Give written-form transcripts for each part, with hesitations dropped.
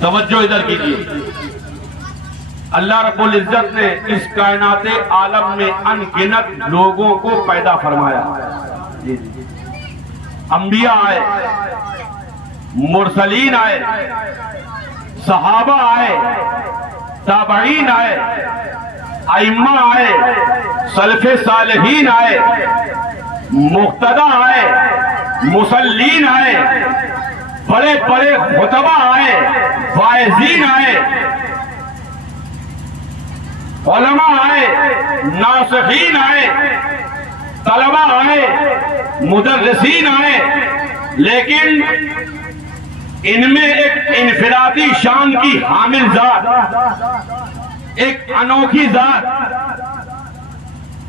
توجہ ادھر کیجیے، اللہ رب العزت نے اس کائنات عالم میں ان گنت لوگوں کو پیدا فرمایا۔ انبیاء آئے، مرسلین آئے، صحابہ آئے، تابعین آئے، ائمہ آئے، سلف صالحین آئے، مقتدی آئے، مصلین آئے، بڑے بڑے خطبہ آئے، واعظین آئے، علماء آئے، ناصحین آئے، طلبہ آئے، مدرسین آئے، لیکن ان میں ایک انفرادی شان کی حامل ذات، ایک انوکھی ذات۔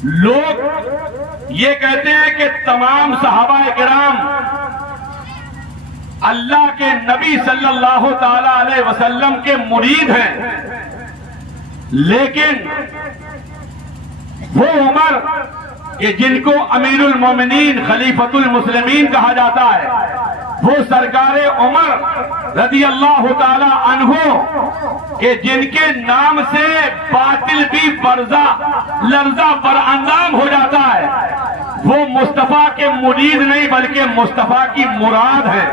لوگ یہ کہتے ہیں کہ تمام صحابہ کرام اللہ کے نبی صلی اللہ تعالی علیہ وسلم کے مرید ہیں، لیکن وہ عمر کہ جن کو امیر المومنین خلیفۃ المسلمین کہا جاتا ہے، وہ سرکار عمر رضی اللہ تعالی عنہ کہ جن کے نام سے باطل بھی لرزہ براندام ہو جاتا ہے، وہ مصطفیٰ کے مرید نہیں بلکہ مصطفیٰ کی مراد ہے،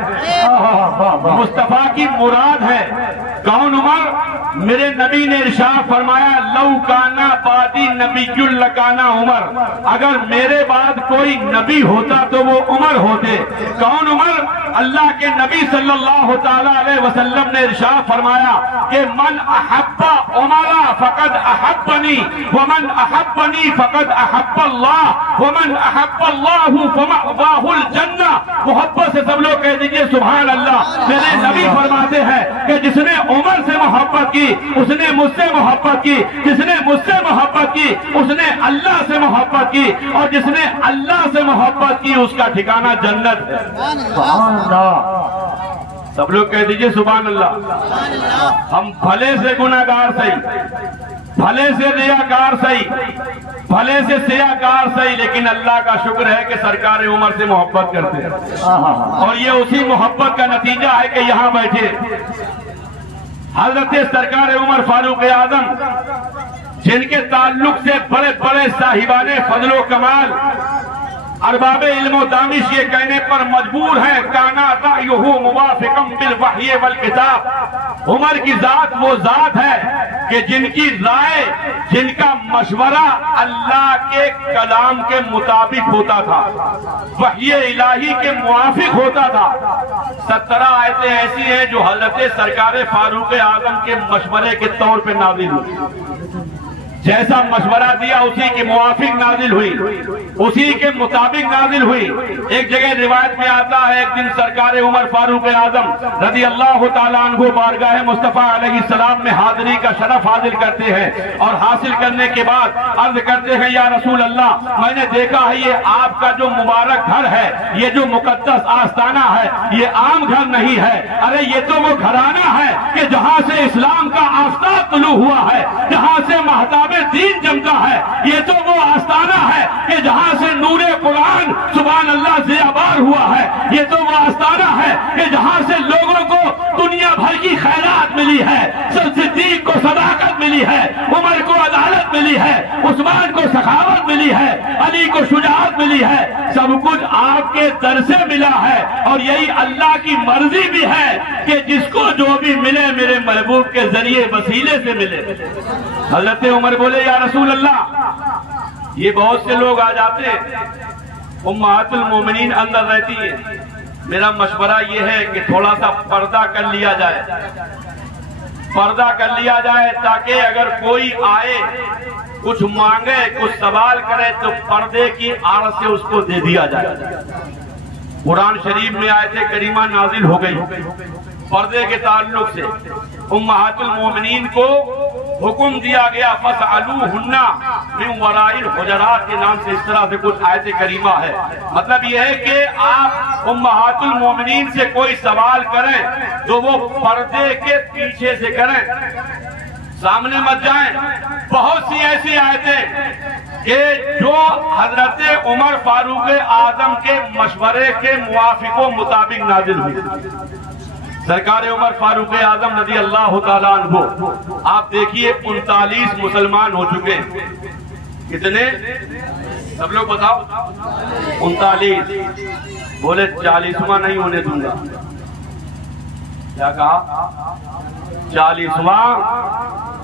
مصطفیٰ کی مراد ہے۔ کون عمر؟ میرے نبی نے ارشاد فرمایا لو کانا بعدی نبی لکانا عمر، اگر میرے بعد کوئی نبی ہوتا تو وہ عمر ہوتے۔ کون عمر؟ اللہ کے نبی صلی اللہ تعالی علیہ وسلم نے ارشاد فرمایا کہ من احب عمر فقد احبنی ومن احبنی فقد احب اللہ ومن احب اللہ فمأواہ الجنہ۔ محبت سے سب لوگ کہہ دیجئے سبحان اللہ۔ میرے نبی فرماتے ہیں کہ جس نے عمر سے محبت کی اس نے مجھ سے محبت کی، جس نے مجھ سے محبت کی اس نے اللہ سے محبت کی، اور جس نے اللہ سے محبت کی اس کا ٹھکانہ جنت ہے۔ سبحان اللہ، سب لوگ کہہ دیجئے سبحان اللہ۔ ہم بھلے سے گناہگار صحیح، بھلے سے ریاکار صحیح، بھلے سے سیاکار صحیح، لیکن اللہ کا شکر ہے کہ سرکار عمر سے محبت کرتے ہیں، اور یہ اسی محبت کا نتیجہ ہے کہ یہاں بیٹھے حضرت سرکار عمر فاروق اعظم، جن کے تعلق سے بڑے بڑے صاحبان فضل و کمال ارباب علم و دانش یہ کہنے پر مجبور ہے کانا رأیہ موافقا بالوحی والکتاب۔ عمر کی ذات وہ ذات ہے کہ جن کی رائے، جن کا مشورہ اللہ کے کلام کے مطابق ہوتا تھا، وحی الہی کے موافق ہوتا تھا۔ 17 آیتیں ایسی ہیں جو حضرت سرکار فاروق اعظم کے مشورے کے طور پہ نازل ہوئی، جیسا مشورہ دیا اسی کے موافق نازل ہوئی، اسی کے مطابق نازل ہوئی۔ ایک جگہ روایت میں آتا ہے ایک دن سرکار عمر فاروق اعظم رضی اللہ تعالیٰ عنہ بارگاہ مصطفیٰ علیہ السلام میں حاضری کا شرف حاصل کرتے ہیں، اور حاصل کرنے کے بعد عرض کرتے ہیں یا رسول اللہ، میں نے دیکھا ہے یہ آپ کا جو مبارک گھر ہے، یہ جو مقدس آستانہ ہے، یہ عام گھر نہیں ہے، ارے یہ تو وہ گھرانہ ہے کہ جہاں سے اسلام کا آفتاب طلوع ہوا ہے، جہاں سے مہتاب دین جمتا ہے، یہ تو وہ آستانہ ہے کہ جہاں سے نور قرآن سبحان اللہ زیابار ہوا ہے، یہ تو وہ آستانہ ہے کہ جہاں سے لوگوں کو دنیا بھر کی خیرات ملی ہے، صدیق کو صداقت ملی ہے، عمر کو عدالت ملی ہے، عثمان کو سخاوت ملی ہے، علی کو شجاعت ملی ہے، سب کچھ آپ کے در سے ملا ہے، اور یہی اللہ کی مرضی بھی ہے کہ جس کو جو بھی ملے میرے محبوب کے ذریعے وسیلے سے ملے۔ حضرت عمر بولے یا رسول اللہ، یہ بہت سے لوگ آ جاتے امہات المومنین اندر رہتی ہیں، میرا مشورہ یہ ہے کہ تھوڑا سا پردہ کر لیا جائے، پردہ کر لیا جائے تاکہ اگر کوئی آئے کچھ مانگے کچھ سوال کرے تو پردے کی آڑ سے اس کو دے دیا جائے۔ قرآن شریف میں آیت کریمہ نازل ہو گئی پردے کے تعلق سے، امہات المومنین کو حکم دیا گیا فَاسْأَلُوهُنَّ مِنْ وَرَاءِ الْحُجُرَاتِ کے نام سے اس طرح سے کچھ آیت کریمہ ہے۔ مطلب یہ ہے کہ آپ امہات المومنین سے کوئی سوال کریں تو وہ پردے کے پیچھے سے کریں، سامنے مت جائیں۔ بہت سی ایسی آیتیں کہ جو حضرت عمر فاروق اعظم کے مشورے کے موافق و مطابق نازل ہوئی، سرکار عمر فاروق اعظم رضی اللہ تعالیٰ عنہ، آپ دیکھیے 39 مسلمان ہو چکے ہیں. کتنے؟ سب لوگ بتاؤ. 39. بولے 40واں نہیں ہونے دوں گا. کیا کہا؟ 40واں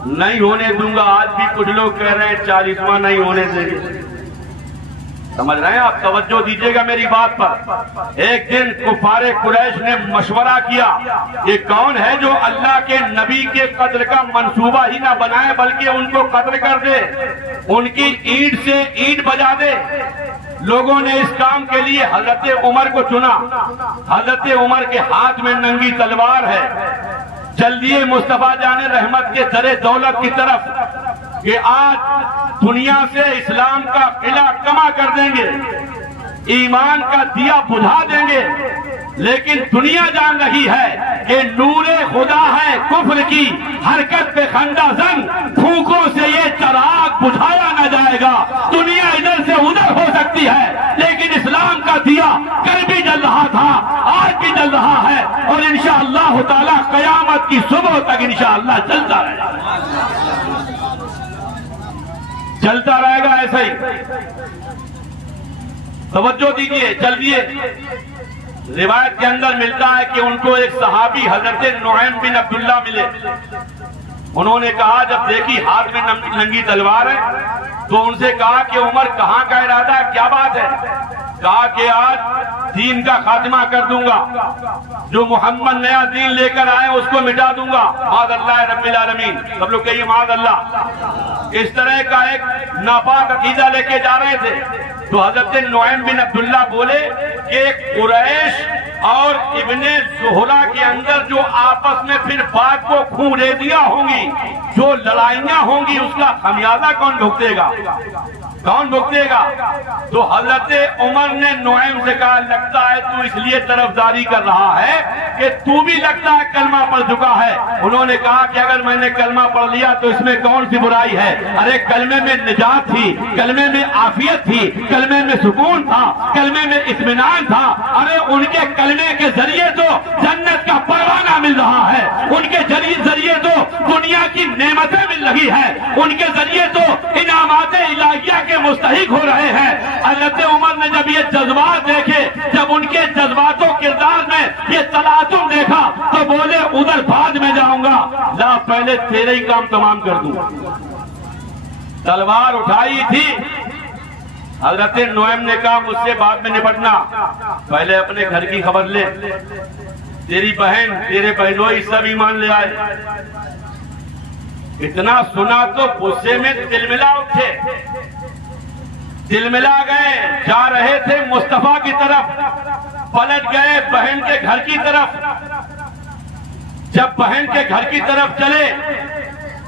نہیں ہونے دوں گا. آج بھی کچھ لوگ کہہ رہے ہیں 40واں نہیں ہونے دیں گے. سمجھ رہے ہیں آپ؟ توجہ دیجیے گا میری بات پر. ایک دن کفار قریش نے مشورہ کیا، یہ کون ہے جو اللہ کے نبی کے قتل کا منصوبہ ہی نہ بنائے بلکہ ان کو قتل کر دے، ان کی اینٹ سے اینٹ بجا دے. لوگوں نے اس کام کے لیے حضرت عمر کو چنا. حضرت عمر کے ہاتھ میں ننگی تلوار ہے. چل دیے مصطفیٰ جان رحمت کے در دولت کی طرف کہ آج دنیا سے اسلام کا قلعہ کما کر دیں گے، ایمان کا دیا بجھا دیں گے. لیکن دنیا جان رہی ہے کہ نور خدا ہے کفر کی حرکت پہ خندہ زن، پھونکوں سے یہ چراغ بجھایا نہ جائے گا. دنیا ادھر سے ادھر ہو سکتی ہے لیکن اسلام کا دیا کل بھی جل رہا تھا، آج بھی جل رہا ہے، اور انشاءاللہ تعالی قیامت کی صبح تک انشاءاللہ چلتا رہے گا. چلتا رہے گا ایسا ہی. توجہ دیجیے. چلیے. روایت کے اندر ملتا ہے کہ ان کو ایک صحابی حضرت نعیم بن عبداللہ ملے. انہوں نے کہا، جب دیکھی ہاتھ میں ننگی تلوار ہے تو ان سے کہا کہ عمر کہاں کا ارادہ ہے، کیا بات ہے؟ کہا کہ آج دین کا خاتمہ کر دوں گا، جو محمد نیا دین لے کر آئے اس کو مٹا دوں گا. معاذ اللہ رب العالمین. سب لوگ کہیے معاذ اللہ. اس طرح کا ایک ناپاک عقیدہ لے کے جا رہے تھے. تو حضرت نعیم بن عبداللہ بولے کہ قریش اور ابن زہرہ کے اندر جو آپس میں پھر بات کو خونریزیاں ہوں گی، جو لڑائیاں ہوں گی، اس کا خمیازہ کون بھگتے گا؟ کون بھگتے گا؟ تو حضرت عمر نے نعیم سے کہا، لگتا ہے تو اس لیے طرفداری کر رہا ہے کہ تو بھی لگتا ہے کلمہ پڑھ چکا ہے. انہوں نے کہا کہ اگر میں نے کلمہ پڑھ لیا تو اس میں کون سی برائی ہے؟ ارے کلمے میں نجات تھی، کلمے میں عافیت تھی، کلمے میں سکون تھا، کلمے میں اطمینان تھا. ارے ان کے کلمے کے ذریعے تو جنت کا پروانہ مل رہا ہے، ان کے ذریعے تو دنیا کی نعمتیں مل رہی ہے، ان کے ذریعے تو انعامات الہیہ کے مستحق ہو رہے ہیں. حضرت عمر نے جب یہ جذبات دیکھے، جب ان کے جذبات و کردار میں یہ تلاطم دیکھا تو بولے ادھر بعد میں جاؤں گا، لا پہلے تیرے ہی کام تمام کر دوں. تلوار اٹھائی تھی. حضرت نعیم نے کہا مجھ سے بعد میں نپٹنا، پہلے اپنے گھر کی خبر لے. تیری بہن، تیرے بہنوئی سب ایمان لے آئے. اتنا سنا تو غصے میں تلملا اٹھے، تلملا گئے. جا رہے تھے مصطفیٰ کی طرف، پلٹ گئے بہن کے گھر کی طرف. جب بہن کے گھر کی طرف چلے،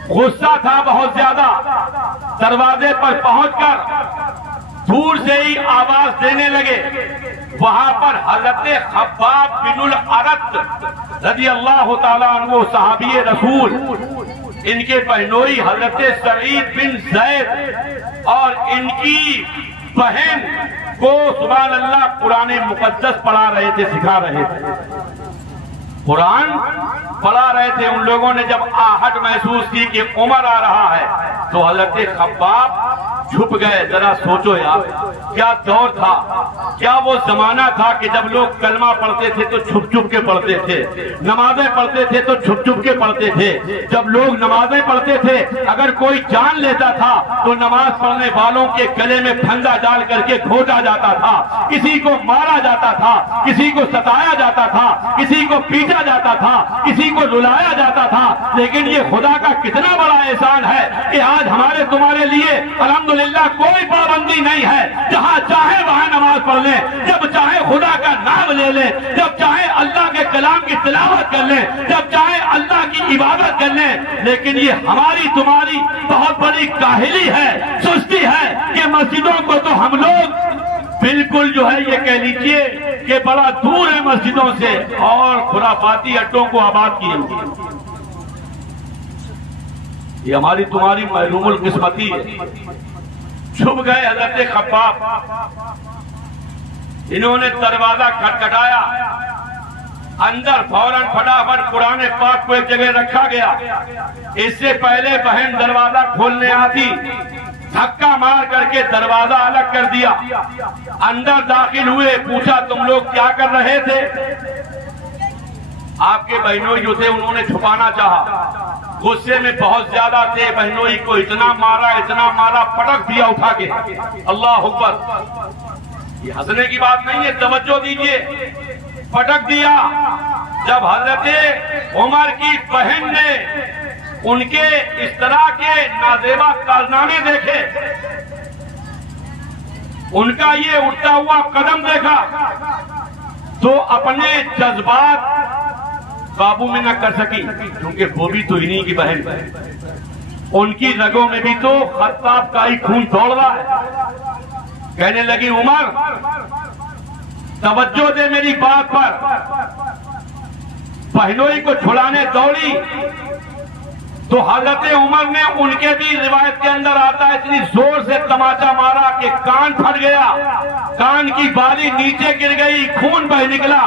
غصہ تھا بہت زیادہ. دروازے پر پہنچ کر دور سے ہی آواز دینے لگے. وہاں پر حضرت خباب بن الارت رضی اللہ تعالیٰ عنہ صحابی رسول، ان کے بہنوئی حضرت سعید بن زید اور ان کی بہن کو سبحان اللہ قرآن مقدس پڑھا رہے تھے، سکھا رہے تھے، قرآن پڑھا رہے تھے. ان لوگوں نے جب آہٹ محسوس کی کہ عمر آ رہا ہے تو حضرت خباب چھپ گئے. ذرا سوچو یار، کیا دور تھا، کیا وہ زمانہ تھا کہ جب لوگ کلمہ پڑھتے تھے تو چھپ چھپ کے پڑھتے تھے، نمازیں پڑھتے تھے تو چھپ چھپ کے پڑھتے تھے. جب لوگ نمازیں پڑھتے تھے، اگر کوئی جان لیتا تھا تو نماز پڑھنے والوں کے گلے میں پھندا ڈال کر کے گھونٹا جاتا تھا، کسی کو مارا جاتا تھا، کسی کو ستایا جاتا تھا، کسی کو پیٹا جاتا تھا، کسی کو رلایا جاتا تھا. لیکن یہ خدا کا کتنا بڑا احسان ہے کہ آج ہمارے تمہارے لیے الحمدللہ کوئی پابندی نہیں ہے. جہاں چاہے وہاں نماز پڑھ لیں، جب چاہے خدا کا نام لے لیں، جب چاہے اللہ کے کلام کی تلاوت کر لیں، جب چاہے اللہ کی عبادت کر لیں. لیکن یہ ہماری تمہاری بہت بڑی کاہلی ہے، سستی ہے کہ مسجدوں کو تو ہم لوگ بالکل جو ہے یہ کہہ لیجئے کہ بڑا دور ہے مسجدوں سے، اور خرافاتی اڈوں کو آباد کیے ہوئے. یہ ہماری تمہاری محروم القسمتی ہے. چھپ گئے حضرت خباب. انہوں نے دروازہ کھٹکھٹایا. اندر فوراً فٹافٹ قرآن پاک کو ایک جگہ رکھا گیا. اس سے پہلے بہن دروازہ کھولنے آتی، دھکا مار کر کے دروازہ الگ کر دیا. اندر داخل ہوئے، پوچھا تم لوگ کیا کر رہے تھے؟ آپ کے بہنوئی جو تھے انہوں نے چھپانا چاہا، غصے میں بہت زیادہ تھے. بہنوئی کو اتنا مارا پٹک دیا اٹھا کے. اللہ اکبر. یہ ہنسنے کی بات نہیں ہے، توجہ دیجئے. پٹک دیا. جب حضرت عمر کی بہن نے ان کے اس طرح کے نازیبا کارنامے دیکھے، ان کا یہ اٹھتا ہوا قدم دیکھا، تو اپنے جذبات قابو میں نہ کر سکی، کیونکہ وہ بھی تو انہی کی بہن ہے. ان کی رگوں میں بھی تو خطاب کا ہی خون دوڑ رہا ہے. کہنے لگی عمر توجہ دے میری بات پر. بہنوئی کو چھڑانے دوڑی تو حضرت عمر نے ان کے بھی روایت کے اندر آتا ہے اتنی زور سے تماچا مارا کہ کان پھٹ گیا، کان کی بالی نیچے گر گئی، خون بہ نکلا.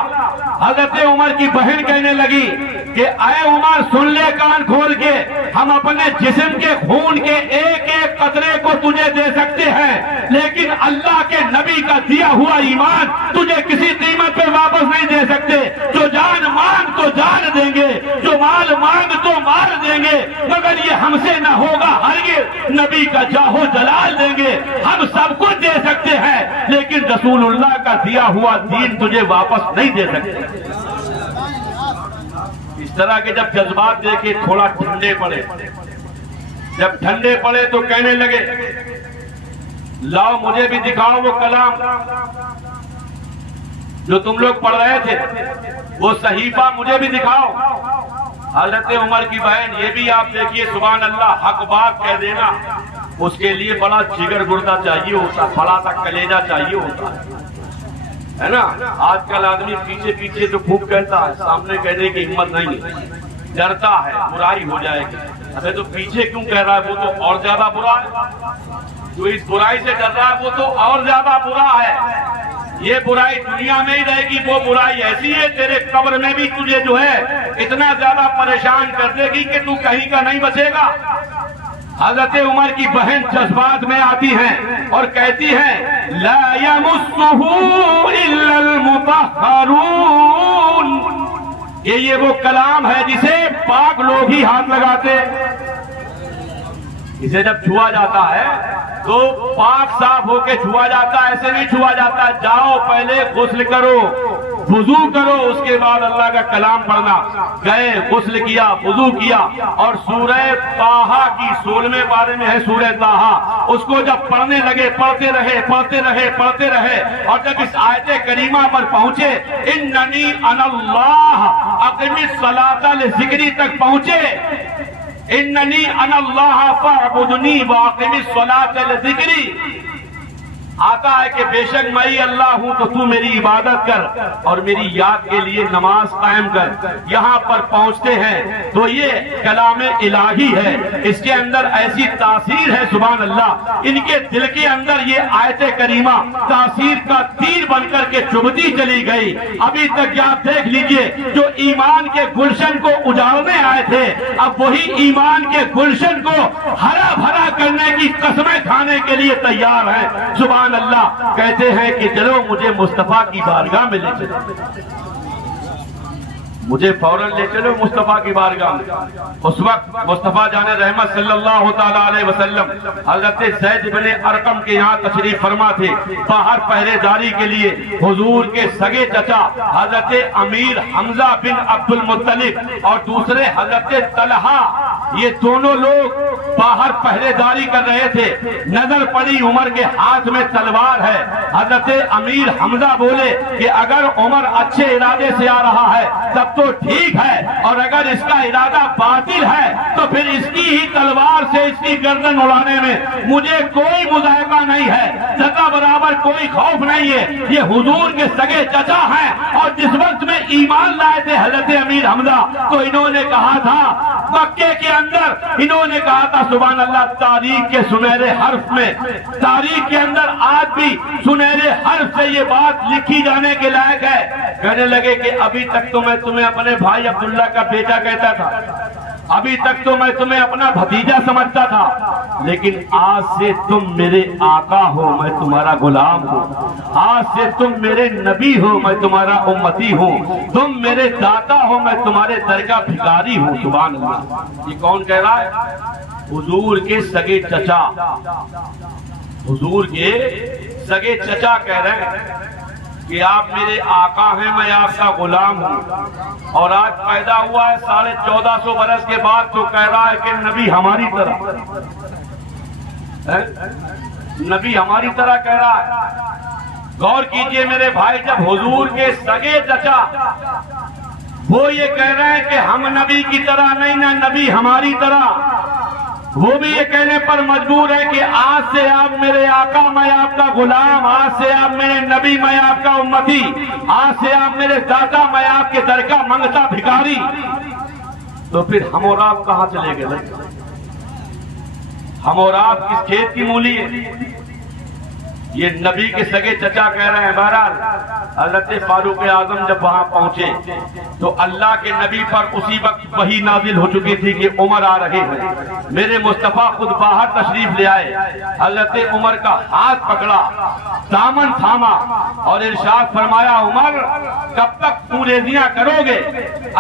حضرت عمر کی بہن کہنے لگی کہ اے عمر سن لے کان کھول کے، ہم اپنے جسم کے خون کے ایک ایک قطرے کو تجھے دے سکتے ہیں، لیکن اللہ کے نبی کا دیا ہوا ایمان تجھے کسی قیمت پہ واپس نہیں دے سکتے. جو جان مانگ تو جان دیں گے، جو مال مانگ تو مال دیں گے، مگر یہ ہم سے نہ ہوگا ہرگز. نبی کا جاہو جلال دیں گے، ہم سب کچھ دے سکتے ہیں، لیکن رسول اللہ کا دیا ہوا دین تجھے واپس نہیں دے سکتے. اس طرح کے جب جذبات دیکھے تھوڑا ٹھنڈے پڑے. جب ٹھنڈے پڑے تو کہنے لگے لاؤ مجھے بھی دکھاؤ وہ کلام جو تم لوگ پڑھ رہے تھے، وہ صحیفہ مجھے بھی دکھاؤ. حضرت عمر کی بہن یہ بھی آپ دیکھیے سبحان اللہ، حق بات کہہ دینا اس کے لیے بڑا جگر گردہ چاہیے ہوتا، بڑا سا کلیجہ چاہیے ہوتا ہے نا. آج کل آدمی پیچھے پیچھے تو خوب کہتا ہے، سامنے کہنے کی ہمت نہیں ہے، ڈرتا ہے برائی ہو جائے گی. ارے تو پیچھے کیوں کہہ رہا ہے، وہ تو اور زیادہ برا ہے. جو اس برائی سے ڈر رہا ہے وہ تو اور زیادہ برا ہے. یہ برائی دنیا میں ہی رہے گی، وہ برائی ایسی ہے تیرے قبر میں بھی تجھے جو ہے اتنا زیادہ پریشان کر دے گی کہ تو کہیں کا نہیں بچے گا. حضرت عمر کی بہن جذبات میں آتی ہیں اور کہتی ہیں لا یمسہ الا المطہرون. یہ وہ کلام ہے جسے پاک لوگ ہی ہاتھ لگاتے. اسے جب چھوا جاتا ہے تو پاک صاف ہو کے چھوا جاتا ہے، ایسے نہیں چھوا جاتا. جاؤ پہلے غسل کرو، وضو کرو، اس کے بعد اللہ کا کلام پڑھنا. گئے، غسل کیا، وضو کیا، اور سورہ طٰہٰ کی 16ویں پارے میں ہے سورہ طٰہٰ، اس کو جب پڑھنے لگے پڑھتے رہے اور جب اس آیت کریمہ پر پہنچے اننی انا اللہ اقم الصلاۃ لذکری تک پہنچے، اننی انا اللہ فاعبدنی واقم الصلاۃ لذکری، آتا ہے کہ بے شک میں ہی اللہ ہوں تو تو میری عبادت کر اور میری یاد کے لیے نماز قائم کر. یہاں پر پہنچتے ہیں تو یہ کلام الہی ہے، اس کے اندر ایسی تاثیر ہے سبحان اللہ. ان کے دل کے اندر یہ آیت کریمہ تاثیر کا تیر بن کر کے چبھتی چلی گئی. ابھی تک آپ دیکھ لیجئے جو ایمان کے گلشن کو اجاڑنے آئے تھے، اب وہی ایمان کے گلشن کو ہرا بھرا کرنے کی قسمیں کھانے کے لیے تیار ہیں سبحان اللہ. کہتے ہیں کہ چلو مجھے مصطفیٰ کی بارگاہ میں لے چلو، مجھے فوراً لے چلو مصطفیٰ کی بارگاہ میں. اس وقت مصطفیٰ جان رحمت صلی اللہ تعالیٰ علیہ وسلم حضرت زید بن ارقم کے یہاں تشریف فرما تھے باہر پہرے داری کے لیے. حضور کے سگے چچا حضرت امیر حمزہ بن عبد المطلب اور دوسرے حضرت طلحہ، یہ دونوں لوگ باہر پہرے داری کر رہے تھے. نظر پڑی عمر کے ہاتھ میں تلوار ہے. حضرت امیر حمزہ بولے کہ اگر عمر اچھے ارادے سے آ رہا ہے تب تو ٹھیک ہے، اور اگر اس کا ارادہ باطل ہے تو پھر اس کی ہی تلوار سے اس کی گردن اڑانے میں مجھے کوئی مذائقہ نہیں ہے، ذرہ برابر کوئی خوف نہیں ہے. یہ حضور کے سگے چچا ہیں اور جس وقت میں ایمان لائے تھے حضرت امیر حمزہ تو انہوں نے کہا تھا مکے کے اندر انہوں نے کہا تھا سبحان اللہ تاریخ کے سنہرے حرف میں، تاریخ کے اندر آج بھی سنہرے حرف سے یہ بات لکھی جانے کے لائق ہے۔ کہنے لگے کہ ابھی تک تو میں تمہیں اپنے بھائی عبداللہ کا بیٹا کہتا تھا، ابھی تک تو میں تمہیں اپنا بھتیجا سمجھتا تھا، لیکن آج سے تم میرے آقا ہو، میں تمہارا غلام ہوں، آج سے تم میرے نبی ہو، میں تمہارا امتی ہوں، تم میرے داتا ہو، میں تمہارے در کا بھکاری ہوں۔ سبحان اللہ۔ یہ کون کہہ رہا ہے؟ حضور کے سگے چچا، حضور کے سگے چچا کہہ رہے ہیں کہ آپ میرے آقا ہیں، میں آپ کا غلام ہوں، اور آج پیدا ہوا ہے 1450 برس کے بعد تو کہہ رہا ہے کہ نبی ہماری طرح، نبی ہماری طرح کہہ رہا ہے۔ غور کیجئے میرے بھائی، جب حضور کے سگے چچا وہ یہ کہہ رہے ہیں کہ ہم نبی کی طرح نہیں، نہ نبی ہماری طرح، وہ بھی یہ کہنے پر مجبور ہے کہ آج سے آپ میرے آقا، میں آپ کا غلام، آج سے آپ میرے نبی، میں آپ کا امتی، آج سے آپ میرے داتا، میں آپ کے در کا منگتا بھکاری، تو پھر ہم اور آپ کہاں چلے گئے؟ ہم اور آپ کس کھیت کی مولی ہے؟ یہ نبی کے سگے چچا کہہ رہے ہیں۔ بہرحال حضرت فاروق اعظم جب وہاں پہنچے تو اللہ کے نبی پر اسی وقت وحی نازل ہو چکی تھی کہ عمر آ رہے ہیں۔ میرے مصطفیٰ خود باہر تشریف لے آئے، حضرت عمر کا ہاتھ پکڑا، دامن تھاما اور ارشاد فرمایا عمر کب تک خوریزیاں کرو گے؟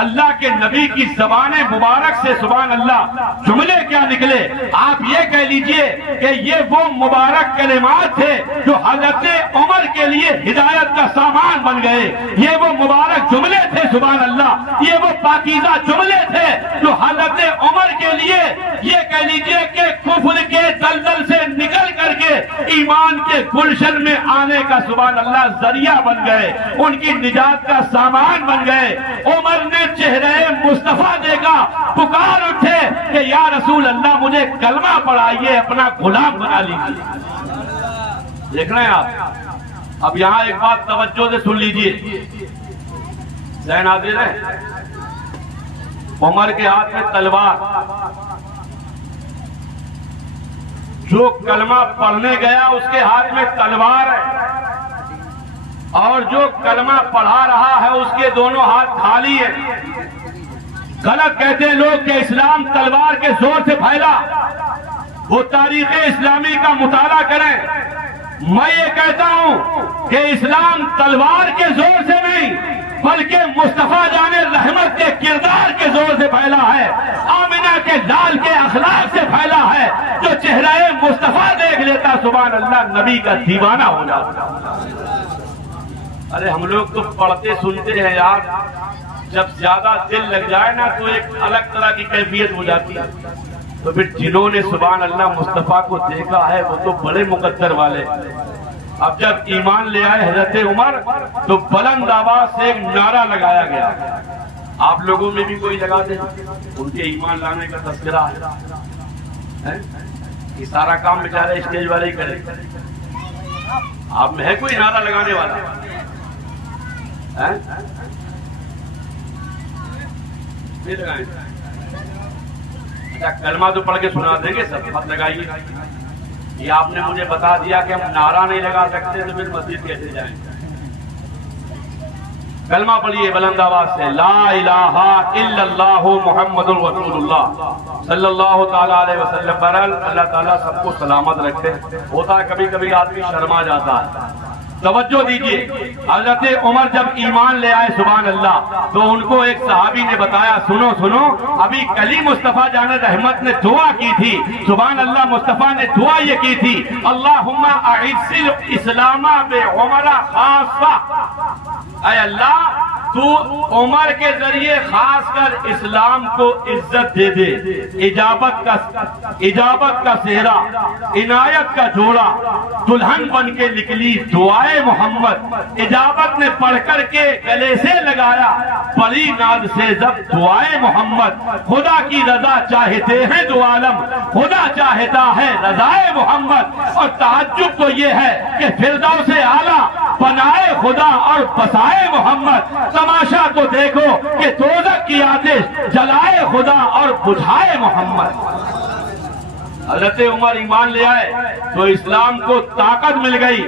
اللہ کے نبی کی زبان مبارک سے سبحان اللہ جملے کیا نکلے؟ آپ یہ کہہ لیجئے کہ یہ وہ مبارک کلمات تھے جو حضرت عمر کے لیے ہدایت کا سامان بن گئے، یہ وہ مبارک جملے تھے سبحان اللہ، یہ وہ پاکیزہ جملے تھے جو حضرت عمر کے لیے یہ کہہ لیجئے کہ کفر کے دلدل سے نکل کر کے ایمان کے گلشن میں آنے کا سبحان اللہ ذریعہ بن گئے، ان کی نجات کا سامان بن گئے۔ عمر نے چہرے مصطفیٰ دیکھا، پکار اٹھے کہ یا رسول اللہ مجھے کلمہ پڑھائیے، اپنا غلام بنا لیجیے۔ دیکھ رہے ہیں آپ؟ اب یہاں ایک بات توجہ سے سن لیجئے، ذہن حاضر ہے؟ عمر کے ہاتھ میں تلوار، جو کلمہ پڑھنے گیا اس کے ہاتھ میں تلوار ہے، اور جو کلمہ پڑھا رہا ہے اس کے دونوں ہاتھ خالی ہیں۔ غلط کہتے ہیں لوگ کہ اسلام تلوار کے زور سے پھیلا، وہ تاریخ اسلامی کا مطالعہ کریں۔ میں یہ کہتا ہوں کہ اسلام تلوار کے زور سے نہیں بلکہ مصطفیٰ جان رحمت کے کردار کے زور سے پھیلا ہے، آمنہ کے لال کے اخلاق سے پھیلا ہے۔ جو چہرہ مصطفیٰ دیکھ لیتا سبحان اللہ نبی کا دیوانہ ہو جاتا۔ ارے ہم لوگ تو پڑھتے سنتے ہیں یار، جب زیادہ دل لگ جائے نا تو ایک الگ طرح کی کیفیت ہو جاتی ہے۔ تو پھر جنہوں نے سبحان اللہ مصطفیٰ کو دیکھا ہے وہ تو بڑے مقدر والے۔ اب جب ایمان لے آئے حضرت عمر تو بلند آواز سے ایک نعرہ لگایا گیا، آپ لوگوں میں بھی کوئی لگا دے، ان کے ایمان لانے کا تذکرہ ہے۔ یہ سارا کام بیچارے اسٹیج والے ہی کرے، آپ میں ہے کوئی نعرہ لگانے والا؟ نہیں لگائیں؟ اچھا کلمہ تو پڑھ کے سنا دیں گے، سب مت لگائیے۔ یہ آپ نے مجھے بتا دیا کہ ہم نعرہ نہیں لگا سکتے تو پھر مسجد کیسے جائیں؟ کلمہ پڑھیے بلند آواز سے، لا الہ الا اللہ محمد رسول اللہ صلی اللہ تعالیٰ علیہ وسلم۔ بہرحال اللہ تعالیٰ سب کو سلامت رکھتے۔ ہوتا ہے کبھی کبھی آدمی شرما جاتا ہے۔ توجہ دیجئے، حضرت عمر جب ایمان لے آئے سبحان اللہ تو ان کو ایک صحابی نے بتایا سنو سنو، ابھی کلی مصطفیٰ جان رحمت نے دعا کی تھی سبحان اللہ، مصطفیٰ نے دعا یہ کی تھی اللہم اعز الاسلام بعمر خاصہ، اے اللہ تو عمر کے ذریعے خاص کر اسلام کو عزت دے دے، اجابت کا صحرا، عنایت کا جوڑا، دلہن بن کے نکلی دعائے محمد، اجابت نے پڑھ کر کے گلے سے لگایا بڑی ناز سے جب دعائے محمد، خدا کی رضا چاہتے ہیں دو عالم، خدا چاہتا ہے رضائے محمد۔ اور تعجب تو یہ ہے کہ فردوس اعلیٰ بنائے خدا اور بسائے محمد، تماشا تو دیکھو کہ دوزخ کی آتش جلائے خدا اور بجھائے محمد۔ حضرت عمر ایمان لے آئے تو اسلام کو طاقت مل گئی،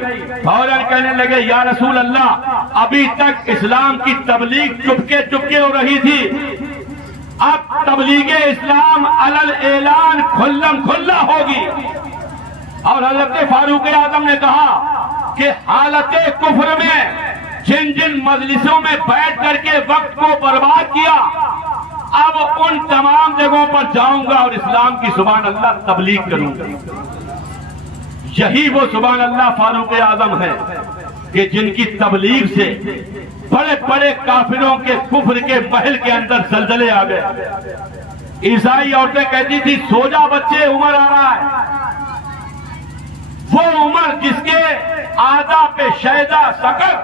فوراً کہنے لگے یا رسول اللہ ابھی تک اسلام کی تبلیغ چپکے چپکے ہو رہی تھی، اب تبلیغ اسلام علل اعلان کھلم کھلا ہوگی۔ اور حضرت فاروق اعظم نے کہا کہ حالت کفر میں جن جن مجلسوں میں بیٹھ کر کے وقت کو برباد کیا، اب ان تمام جگہوں پر جاؤں گا اور اسلام کی سبحان اللہ تبلیغ کروں گا۔ یہی وہ سبحان اللہ فاروق اعظم ہے کہ جن کی تبلیغ سے بڑے بڑے کافروں کے کفر کے محل کے اندر زلزلے آ گئے۔ عیسائی عورتیں کہتی تھی سو جا بچے عمر آ رہا ہے، وہ عمر جس کے آدھا پہ شیدا سکر،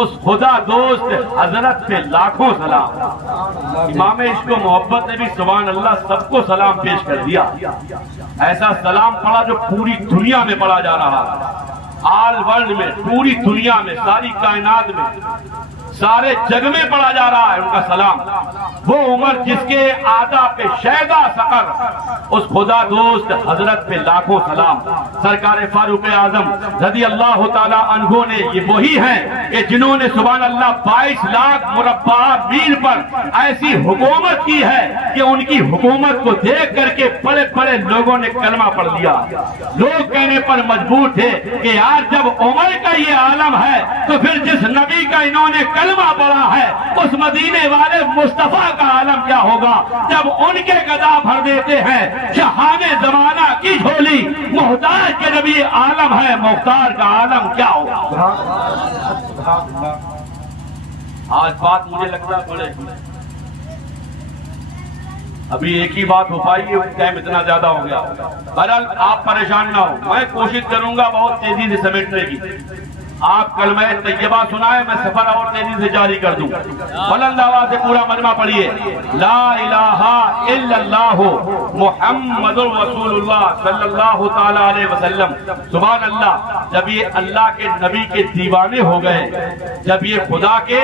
اس خدا دوست حضرت پہ لاکھوں سلام۔ امام عشق و محبت نے بھی سبحان اللہ سب کو سلام پیش کر دیا، ایسا سلام پڑا جو پوری دنیا میں پڑھا جا رہا ہے، آل ورلڈ میں، پوری دنیا میں، ساری کائنات میں، سارے جگ میں پڑھا جا رہا ہے ان کا سلام۔ وہ عمر جس کے آدھا پہ شیدا سقر، اس خدا دوست حضرت پہ لاکھوں سلام۔ سرکار فاروق اعظم رضی اللہ تعالی عنہ نے یہ وہی ہیں کہ جنہوں نے سبحان اللہ 22 لاکھ مربع میل پر ایسی حکومت کی ہے کہ ان کی حکومت کو دیکھ کر کے بڑے بڑے لوگوں نے کلمہ پڑھ لیا۔ لوگ کہنے پر مجبور تھے کہ یار جب عمر کا یہ عالم ہے تو پھر جس نبی کا انہوں نے کلمہ پڑھا ہے اس مدینے والے مصطفیٰ کا عالم کیا ہوگا جب ان کے گدا بھر دیتے ہیں۔ شاہان زمانہ کی جھولی محتاج کے نبی عالم ہے، مختار کا عالم کیا ہوگا۔ آج بات مجھے لگتا ہے بڑے ابھی ایک ہی بات ہو پائی ہے، ٹائم اتنا زیادہ ہو گیا۔ بہرحال آپ پریشان نہ ہو، میں کوشش کروں گا بہت تیزی سے سمیٹنے کی۔ آپ کلمہ طیبہ سنائے، میں سفر اور تیزی سے جاری کر دوں۔ بلند آواز سے پورا مجمع پڑھیے، لا الہ الا اللہ محمد رسول اللہ صلی اللہ تعالی علیہ وسلم۔ سبحان اللہ، جب یہ اللہ کے نبی کے دیوانے ہو گئے، جب یہ خدا کے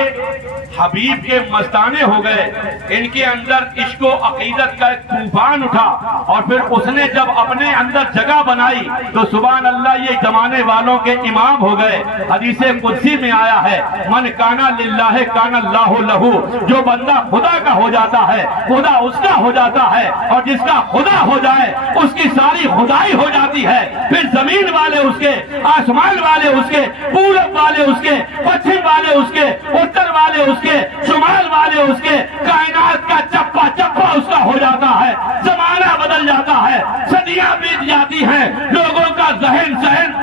حبیب کے مستانے ہو گئے، ان کے اندر عشق و عقیدت کا ایک طوفان اٹھا، اور پھر اس نے جب اپنے اندر جگہ بنائی تو سبحان اللہ یہ زمانے والوں کے امام ہو گئے۔ حدیث قدسی میں آیا ہے من کانا للہ کانا اللہ لہو، جو بندہ خدا کا ہو جاتا ہے خدا اس کا ہو جاتا ہے، اور جس کا خدا ہو جائے اس کی ساری خدائی ہو جاتی ہے۔ پھر زمین والے اس کے، آسمان والے اس کے، پورب والے اس کے، پچھم والے اس کے، اتر والے اس کے، شمال والے اس کے، کائنات کا چپا چپا اس کا ہو جاتا ہے۔ زمانہ بدل جاتا ہے، صدیاں بیت جاتی ہیں، لوگوں کا ذہن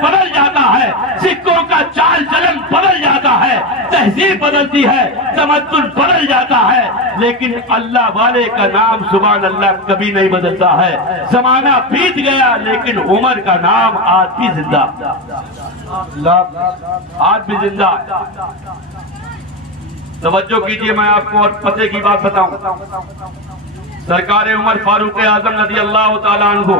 بدل جاتا ہے، سکوں کا چال چلن بدل جاتا ہے، تہذیب بدلتی ہے، تمدن بدل جاتا ہے، لیکن اللہ والے کا نام سبحان اللہ کبھی نہیں بدلتا ہے۔ زمانہ بیت گیا لیکن عمر کا نام آج بھی زندہ، آج بھی زندہ۔ توجہ کیجئے، میں آپ کو اور پتے کی بات بتاؤں۔ سرکار عمر فاروق اعظم رضی اللہ تعالیٰ عنہ،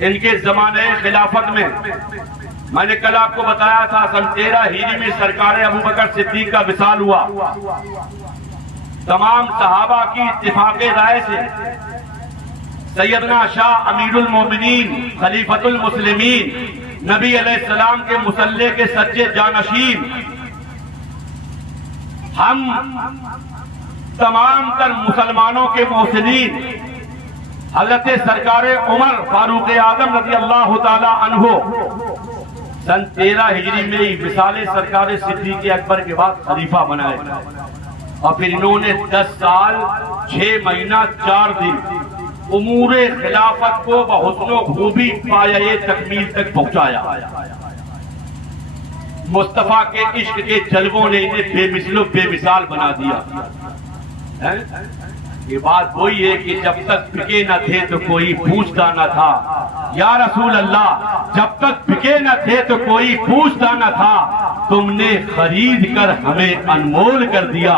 ان کے زمانے خلافت میں نے کل آپ کو بتایا تھا سن 13 ہجری میں سرکار ابوبکر صدیق کا وصال ہوا۔ تمام صحابہ کی اتفاق رائے سے سیدنا شاہ امیر المومنین خلیفۃ المسلمین نبی علیہ السلام کے مصلی کے سچے جانشین، ہم تمام تر مسلمانوں کے محسنین حضرت سرکار عمر فاروق اعظم رضی اللہ تعالی عنہ سن 13 ہجری میں ہی وصال سرکار صدیق اکبر کے بعد خلیفہ بنائے، اور پھر انہوں نے 10 سال 6 مہینہ 4 دن امور خلافت کو بحسن و خوبی پایہ تکمیل تک پہنچایا۔ مصطفیٰ کے عشق کے جلووں نے انہیں بے مثل و بے مثال بنا دیا۔ یہ بات وہی ہے کہ جب تک بکے نہ تھے تو کوئی پوچھتا نہ تھا، یا رسول اللہ جب تک بکے نہ تھے تو کوئی پوچھتا نہ تھا، تم نے خرید کر ہمیں انمول کر دیا۔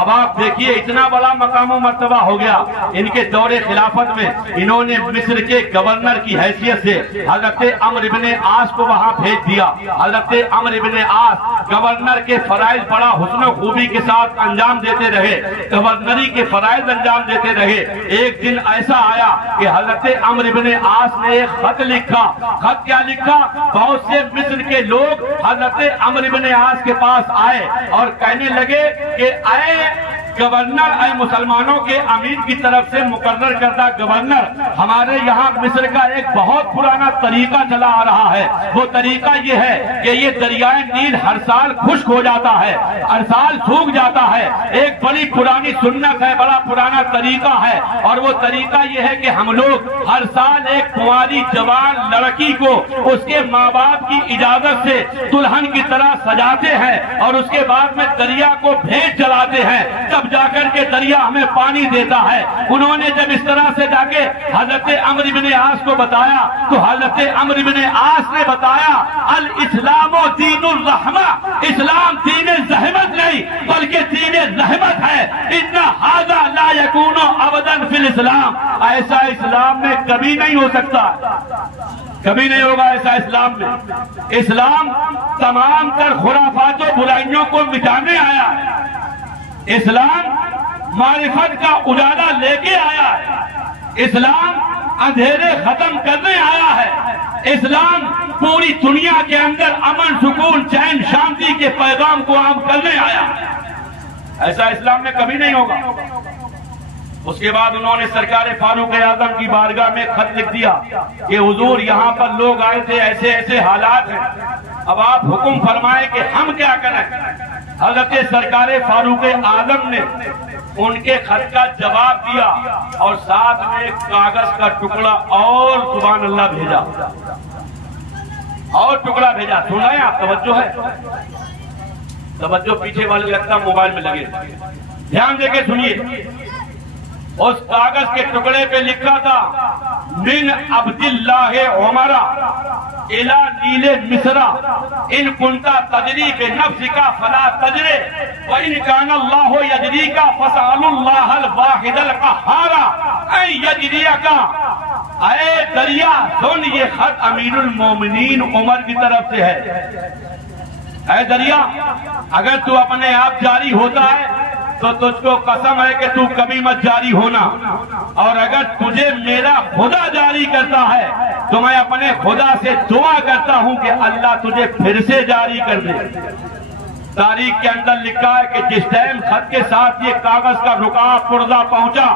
اب آپ دیکھیے اتنا بڑا مقام و مرتبہ ہو گیا ان کے دور خلافت میں، انہوں نے مصر کے گورنر کی حیثیت سے حضرت عمرو بن عاص کو وہاں بھیج دیا۔ حضرت عمرو بن عاص گورنر کے فرائض بڑا حسن و خوبی کے ساتھ انجام دیتے رہے، گورنری کے فرائض انجام دیتے رہے۔ ایک دن ایسا آیا کہ حضرت عمرو بن عاص نے ایک خط لکھا۔ خط کیا لکھا؟ بہت سے مصر کے لوگ حضرت عمرو بن عاص کے پاس آئے اور کہنے لگے کہ اے گورنر، اے مسلمانوں کے امیر کی طرف سے مقرر کردہ گورنر، ہمارے یہاں مصر کا ایک بہت پرانا طریقہ چلا آ رہا ہے۔ وہ طریقہ یہ ہے کہ یہ دریائے نیل ہر سال خشک ہو جاتا ہے، ہر سال سوکھ جاتا ہے۔ ایک بڑی پرانی سنت ہے، بڑا پرانا طریقہ ہے، اور وہ طریقہ یہ ہے کہ ہم لوگ ہر سال ایک کنواری جوان لڑکی کو اس کے ماں باپ کی اجازت سے دلہن کی طرح سجاتے ہیں اور اس کے بعد میں دریا کو بھیج چلاتے ہیں، تب جا کر کے دریا ہمیں پانی دیتا ہے۔ انہوں نے جب اس طرح سے جا کے حضرت عمرو بن عاص کو بتایا تو حضرت عمرو بن عاص نے بتایا الاسلام و دین الرحمہ، اسلام دین زحمت نہیں بلکہ دین رحمت ہے۔ ان ھذا لا یکون ابدا فی الاسلام، ایسا اسلام میں کبھی نہیں ہو سکتا، کبھی نہیں ہوگا ایسا اسلام میں۔ اسلام تمام تر خرافات و برائیوں کو مٹانے آیا ہے، اسلام معرفت کا اجالا لے کے آیا ہے، اسلام اندھیرے ختم کرنے آیا ہے، اسلام پوری دنیا کے اندر امن سکون چین شانتی کے پیغام کو عام کرنے آیا ہے۔ ایسا اسلام میں کبھی نہیں ہوگا۔ اس کے بعد انہوں نے سرکار فاروق اعظم کی بارگاہ میں خط لکھ دیا کہ حضور یہاں پر لوگ آئے تھے، ایسے ایسے حالات ہیں، اب آپ حکم فرمائیں کہ ہم کیا کریں۔ حضرت سرکار فاروق اعظم نے ان کے خط کا جواب دیا اور ساتھ میں ایک کاغذ کا ٹکڑا اور سبحان اللہ بھیجا، اور ٹکڑا بھیجا۔ سن رہے ہیں آپ؟ توجہ ہے، توجہ پیچھے والے لگتا موبائل میں لگے، دھیان دے کے سنیے۔ اس کاغذ کے ٹکڑے پہ لکھا تھا من عبد اللہ عمر الى نیل مصر ان کنتا تجری بنفسک فلا تجری وان کان اللہ یجریک فاسأل اللہ الواحد القہار ان یجریک۔ اے دریا سن، یہ خط امیر المومنین عمر کی طرف سے ہے۔ اے دریا، اگر تو اپنے آپ جاری ہوتا ہے تو تجھ کو قسم ہے کہ تو کبھی مت جاری ہونا، اور اگر تجھے میرا خدا جاری کرتا ہے تو میں اپنے خدا سے دعا کرتا ہوں کہ اللہ تجھے پھر سے جاری کر دے۔ تاریخ کے اندر لکھا ہے کہ جس ٹائم خط کے ساتھ یہ کاغذ کا رکاو پردہ پہنچا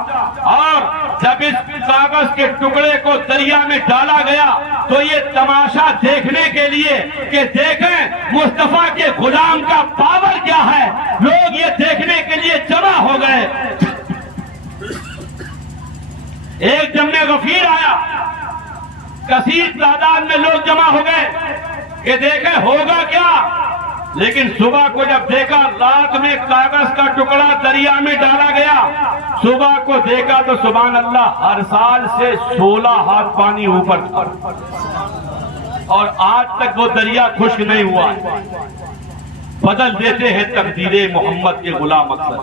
اور جب اس کاغذ کے ٹکڑے کو دریا میں ڈالا گیا تو یہ تماشا دیکھنے کے لیے کہ دیکھیں مصطفیٰ کے غلام کا پاور کیا ہے، لوگ یہ دیکھنے کے لیے جمع ہو گئے۔ ایک جمع غفیر آیا، کثیر تعداد میں لوگ جمع ہو گئے کہ دیکھیں ہوگا کیا، لیکن صبح کو جب دیکھا رات میں کاغذ کا ٹکڑا دریا میں ڈالا گیا، صبح کو دیکھا تو سبحان اللہ ہر سال سے 16 ہاتھ پانی اوپر تھا، اور آج تک وہ دریا خشک نہیں ہوا ہے۔ بدل دیتے ہیں تقدیر محمد کے غلام اکثر۔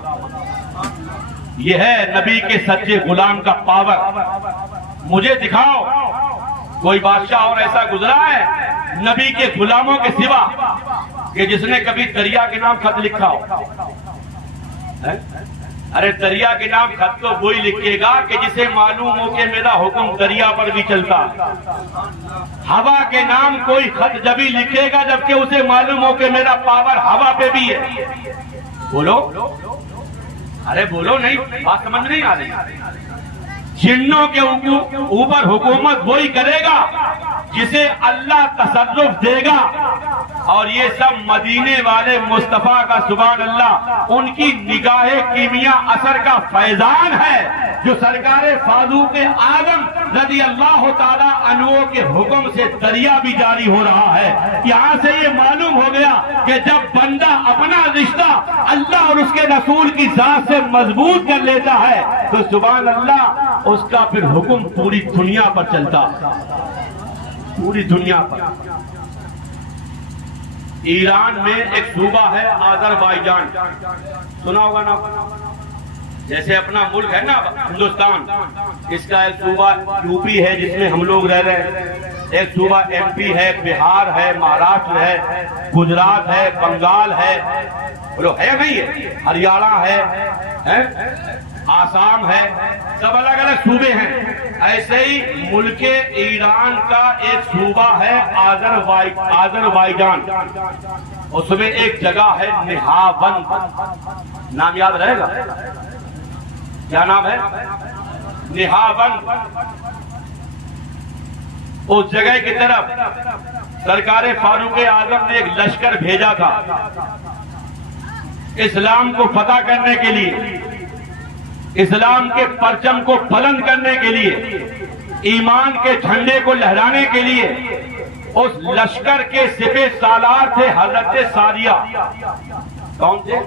یہ ہے نبی کے سچے غلام کا پاور۔ مجھے دکھاؤ کوئی بادشاہ اور ایسا گزرا ہے نبی کے غلاموں کے سوا کہ جس نے کبھی دریا کے نام خط لکھا ہو؟ ارے دریا کے نام خط تو وہی لکھے گا کہ جسے معلوم ہو کہ میرا حکم دریا پر بھی چلتا۔ ہوا کے نام کوئی خط جبھی لکھے گا جبکہ اسے معلوم ہو کہ میرا پاور ہوا پہ بھی ہے۔ بولو، ارے بولو، نہیں بات سمجھ نہیں آ رہی۔ جنوں کے اوپر حکومت وہی کرے گا جسے اللہ تصرف دے گا، اور یہ سب مدینے والے مصطفیٰ کا سبحان اللہ ان کی نگاہ کیمیا اثر کا فیضان ہے، جو سرکار فاروق اعظم رضی اللہ تعالی عنہ کے حکم سے دریا بھی جاری ہو رہا ہے۔ یہاں سے یہ معلوم ہو گیا کہ جب بندہ اپنا رشتہ اللہ اور اس کے رسول کی ذات سے مضبوط کر لیتا ہے تو سبحان اللہ اس کا پھر حکم پوری دنیا پر چلتا، پوری دنیا پر۔ ایران میں ایک صوبہ ہے آذربائیجان، سنا ہوگا نا؟ جیسے اپنا ملک ہے نا ہندوستان، اس کا ایک صوبہ یو پی ہے جس میں ہم لوگ رہ رہے ہیں، ایک صوبہ ایم پی ہے، بہار ہے، مہاراشٹر ہے، گجرات ہے، بنگال ہے، ہے نہیں ہے، ہریانہ ہے، آسام ہے، سب الگ الگ صوبے ہیں۔ ایسے ہی ملک ایران کا ایک صوبہ ہے آذربائیجان، اس میں ایک جگہ ہے نہاوند، نام یاد رہے گا؟ کیا نام ہے؟ نہاوند۔ اس جگہ کی طرف سرکار فاروق اعظم نے ایک لشکر بھیجا تھا اسلام کو فتح کرنے کے لیے، اسلام کے پرچم کو بلند کرنے کے لیے، ایمان کے جھنڈے کو لہرانے کے لیے۔ اس لشکر کے سپہ سالار تھے حضرت ساریہ۔ کون تھے؟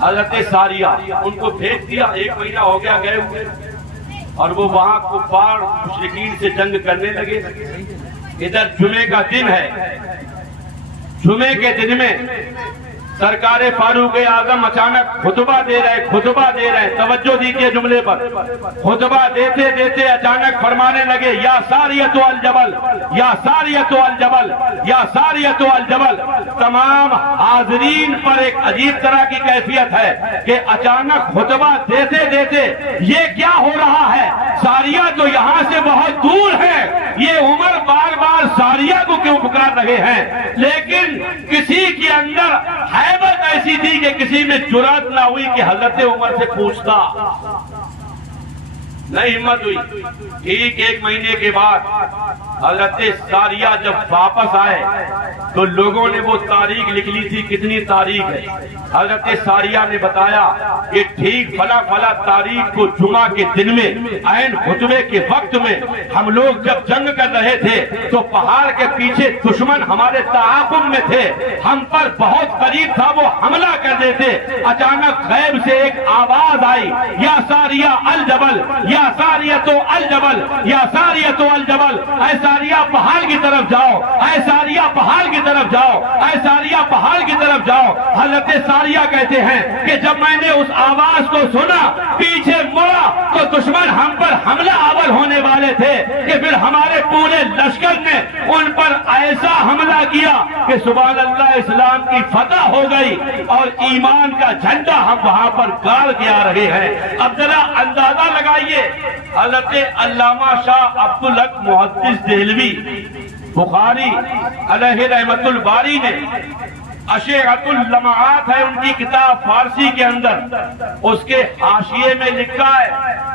حضرت ساریہ۔ ان کو بھیج دیا، 1 مہینہ ہو گیا گئے ہوئے، اور وہ وہاں کفار مشرکین سے جنگ کرنے لگے۔ ادھر جمعے کا دن ہے، جمعے کے دن میں سرکار فاروق اعظم اچانک خطبہ دے رہے، توجہ دیجئے جملے پر۔ خطبہ دیتے دیتے اچانک فرمانے لگے، یا ساریۃ الجبل، یا ساریۃ الجبل، یا ساریۃ الجبل۔ تمام حاضرین پر ایک عجیب طرح کی کیفیت ہے کہ اچانک خطبہ دیتے دیتے یہ کیا ہو رہا ہے؟ ساریہ تو یہاں سے بہت دور ہے، یہ عمر بار بار ساریہ کو کیوں پکار رہے ہیں؟ لیکن کسی کے اندر حیبت ایسی تھی کہ کسی میں جرات نہ ہوئی کہ حضرت عمر سے پوچھتا، نہیں ہمت ہوئی۔ ٹھیک 1 مہینے کے بعد حضرت ساریہ جب واپس آئے تو لوگوں نے وہ تاریخ لکھ لی تھی، کتنی تاریخ ہے؟ حضرت ساریہ نے بتایا کہ ٹھیک فلاں فلاں تاریخ کو جمعہ کے دن میں عین خطبے کے وقت میں ہم لوگ جب جنگ کر رہے تھے تو پہاڑ کے پیچھے دشمن ہمارے تعاقب میں تھے، ہم پر بہت قریب تھا، وہ حملہ کر دیتے۔ اچانک غیب سے ایک آواز آئی، یا ساریہ الجبل، یا ساریۃ الجبل، یا ساریۃ الجبل، اے ساریہ پہاڑ کی طرف جاؤ، اے ساریہ پہاڑ کی طرف جاؤ، اے ساریہ پہاڑ کی طرف جاؤ۔ حضرت ساریہ کہتے ہیں کہ جب میں نے اس آواز کو سنا، پیچھے مڑا تو دشمن ہم پر حملہ آور ہونے والے تھے کہ پھر ہمارے پورے لشکر نے ان پر ایسا حملہ کیا کہ سبحان اللہ اسلام کی فتح ہو گئی اور ایمان کا جھنڈا ہم وہاں پر گاڑ کے آ رہے ہیں۔ اب ذرا اندازہ لگائیے، حضرت علامہ شاہ عبدالحق محدث دہلوی بخاری علیہ رحمت الباری نے اشعۃ اللمعات ہے ان کی کتاب فارسی کے اندر، اس کے حاشیے میں لکھا ہے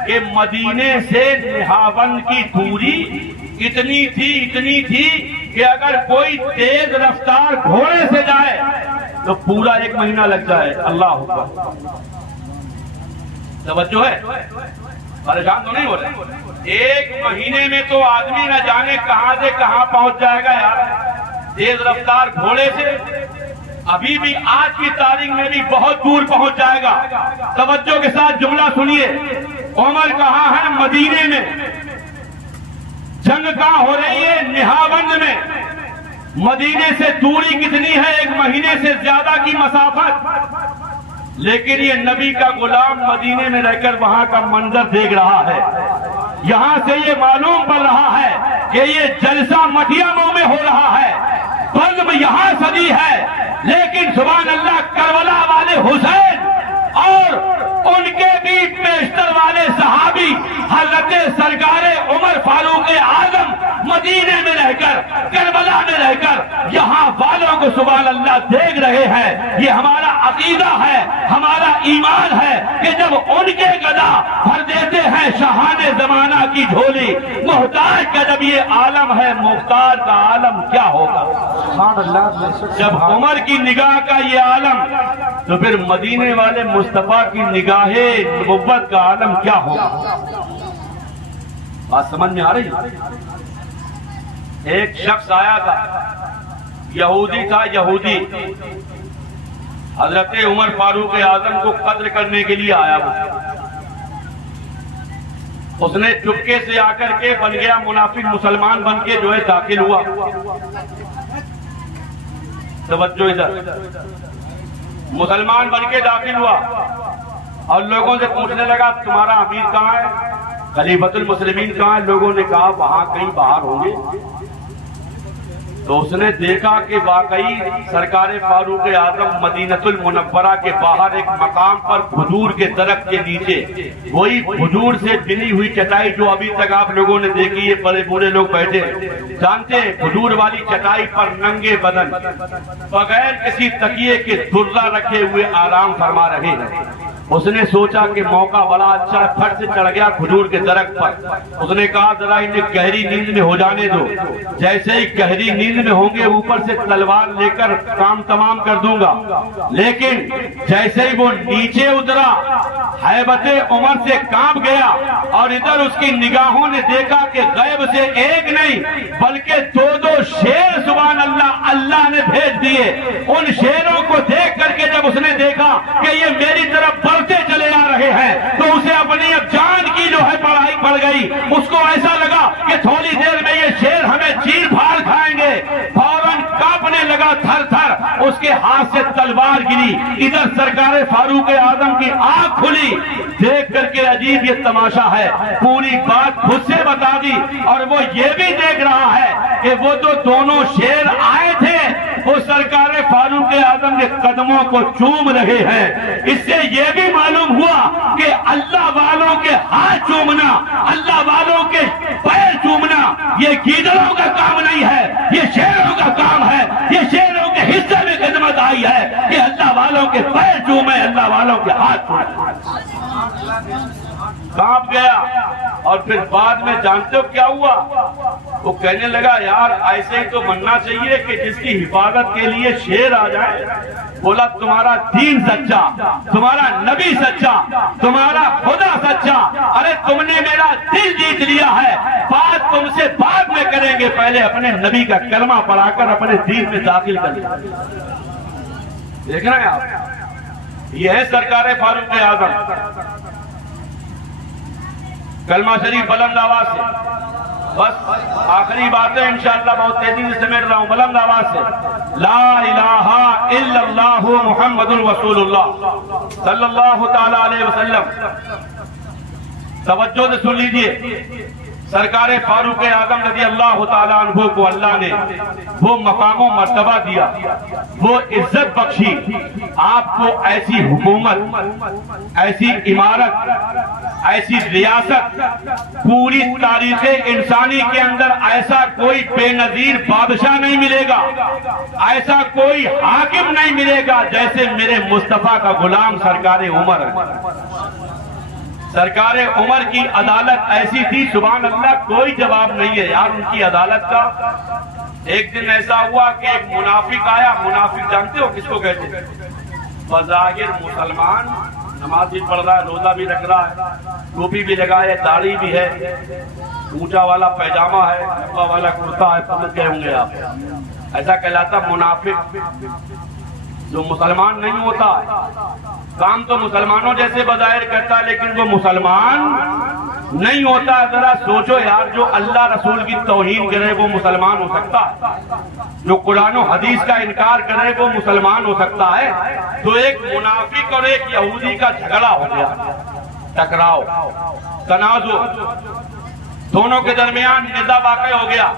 کہ مدینے سے نہاوند کی دوری اتنی تھی کہ اگر کوئی تیز رفتار گھوڑے سے جائے تو پورا 1 مہینہ لگ جائے۔ اللہ اکبر، توجہ ہے؟ پریشان تو نہیں ہو رہے؟ 1 مہینے میں تو آدمی نہ جانے کہاں سے کہاں پہنچ جائے گا یار، تیز رفتار گھوڑے سے ابھی بھی آج کی تاریخ میں بھی بہت دور پہنچ جائے گا۔ توجہ کے ساتھ جملہ سنیے، عمر کہاں ہے؟ مدینے میں۔ جنگ کہاں ہو رہی ہے؟ نہاوند میں۔ مدینے سے دوری کتنی ہے؟ 1 مہینے سے زیادہ کی مسافت، لیکن یہ نبی کا غلام مدینے میں رہ کر وہاں کا منظر دیکھ رہا ہے۔ یہاں سے یہ معلوم پڑ رہا ہے کہ یہ جلسہ مٹیاموں میں ہو رہا ہے، بلب یہاں سجی ہے، لیکن سبحان اللہ کربلا والے حسین اور ان کے بھی پیشتر والے صحابی حضرت سرکار عمر فاروق اعظم مدینے میں رہ کر، کربلا میں رہ کر یہاں والوں کو سبحان اللہ دیکھ رہے ہیں۔ یہ ہمارا عقیدہ ہے، ہمارا ایمان ہے کہ جب ان کے گدا بھر دیتے ہیں شاہان زمانہ کی جھولی، محتاج کا جب یہ عالم ہے، مختار کا عالم کیا ہوگا؟ جب عمر کی نگاہ کا یہ عالم تو پھر مدینے والے مصطفیٰ کی نگاہ نبوت کا عالم کیا ہوگا؟ بات سمجھ میں آ رہی ہے؟ ایک شخص آیا تھا، یہودی تھا، یہودی حضرت عمر فاروق اعظم کو قتل کرنے کے لیے آیا ہوا۔ اس نے چپکے سے آ کر کے بن گیا منافق، مسلمان بن کے جو ہے داخل ہوا۔ توجہ ادھر، مسلمان بن کے داخل ہوا اور لوگوں سے پوچھنے لگا تمہارا امیر کہاں ہے، خلیفۃ المسلمین کہاں ہے؟ لوگوں نے کہا وہاں کہیں باہر ہوں گے۔ تو اس نے دیکھا کہ واقعی سرکار فاروق اعظم مدینۃ المنورہ کے باہر ایک مقام پر کھجور کے درخت کے نیچے وہی کھجور سے بنی ہوئی چٹائی جو ابھی تک آپ لوگوں نے دیکھی ہے، بڑے بوڑھے لوگ بیٹھے جانتے ہیں، کھجور والی چٹائی پر ننگے بدن بغیر کسی تکیے کے درہ رکھے ہوئے آرام فرما رہے ہیں۔ اس نے سوچا کہ موقع بڑا اچھا ہے، پھٹ سے چڑھ گیا کھجور کے درخت پر۔ اس نے کہا ذرا انہیں گہری نیند میں ہو جانے دو، جیسے ہی گہری نیند میں ہوں گے اوپر سے تلوار لے کر کام تمام کر دوں گا۔ لیکن جیسے ہی وہ نیچے اترا ہیبت عمر سے کانپ گیا، اور ادھر اس کی نگاہوں نے دیکھا کہ غیب سے ایک نہیں بلکہ دو دو شیر سبحان اللہ اللہ نے بھیج دیے۔ ان شیروں کو دیکھ کر کے جب اس نے دیکھا کہ یہ میری طرف بڑھتے چلے آ رہے ہیں تو اسے اپنی اب جان کی جو ہے پڑھائی پڑ گئی۔ اس کو ایسا لگا کہ تھوڑی دیر میں یہ شیر ہمیں چیر پھاڑ کھائیں گے، فوراً کانپنے لگا تھر تھر، اس کے ہاتھ سے تلوار گری۔ ادھر سرکار فاروق اعظم کی آنکھ کھلی، دیکھ کر کے عجیب یہ تماشا ہے، پوری بات خود سے بتا دی، اور وہ یہ بھی دیکھ رہا ہے کہ وہ تو دونوں شیر آئے تھے وہ سرکار فاروق اعظم کے قدموں کو چوم رہے ہیں۔ اس سے یہ بھی معلوم ہوا کہ اللہ والوں کے ہاتھ چومنا، اللہ والوں کے پیر چومنا یہ گیدڑوں کا کام نہیں ہے، یہ شیروں کا کام ہے۔ یہ شیروں کے حصے میں خدمت آئی ہے کہ اللہ والوں کے پیر چومے، اللہ والوں کے ہاتھ چومے۔ کانپ گیا، اور پھر بعد میں جانتے ہو کیا ہوا؟ وہ کہنے لگا یار ایسے ہی تو بننا چاہیے کہ جس کی حفاظت کے لیے شیر آ جائے۔ بولا تمہارا دین سچا، تمہارا نبی سچا، تمہارا خدا سچا، ارے تم نے میرا دل جیت لیا ہے، بات تم سے بعد میں کریں گے، پہلے اپنے نبی کا کلمہ پڑھا کر اپنے دین میں داخل کر لیا۔ دیکھ رہے ہیں آپ، یہ ہے سرکار فاروق اعظم۔ کلمہ شریف بلند آواز سے، بس آخری باتیں انشاءاللہ بہت تیزی سے سمیٹ رہا ہوں، بلند آواز سے، لا الہ الا اللہ محمد رسول اللہ صلی اللہ تعالی علیہ وسلم۔ توجہ سے سن لیجئے، سرکار فاروق اعظم رضی اللہ تعالیٰ عنہ کو اللہ نے وہ مقام و مرتبہ دیا، وہ عزت بخشی، آپ کو ایسی حکومت، ایسی عمارت، ایسی ریاست، پوری تاریخ انسانی کے اندر ایسا کوئی بے نظیر بادشاہ نہیں ملے گا، ایسا کوئی حاکم نہیں ملے گا جیسے میرے مصطفیٰ کا غلام سرکار عمر ہے۔ سرکار عمر کی عدالت ایسی تھی سبحان اللہ کوئی جواب نہیں ہے یار ان کی عدالت کا۔ ایک دن ایسا ہوا کہ ایک منافق آیا، منافق جانتے ہو کس کو کہتے ہیں؟ بظاہر مسلمان، نماز بھی پڑھ رہا ہے، روزہ بھی رکھ رہا ہے، ٹوپی بھی لگائے، داڑھی بھی ہے، اونچا والا پیجامہ ہے، لمبا والا کرتا ہے، سمجھ گئے ہوں گے آپ، ایسا کہلاتا منافق جو مسلمان نہیں ہوتا، کام تو مسلمانوں جیسے بظاہر کرتا لیکن وہ مسلمان نہیں ہوتا۔ ذرا سوچو یار، جو اللہ رسول کی توہین کرے وہ مسلمان ہو سکتا ہے؟ جو قرآن و حدیث کا انکار کرے وہ مسلمان ہو سکتا ہے؟ تو ایک منافق اور ایک یہودی کا جھگڑا ہو گیا، ٹکراؤ، تنازع، دونوں کے درمیان نزاع واقع ہو گیا۔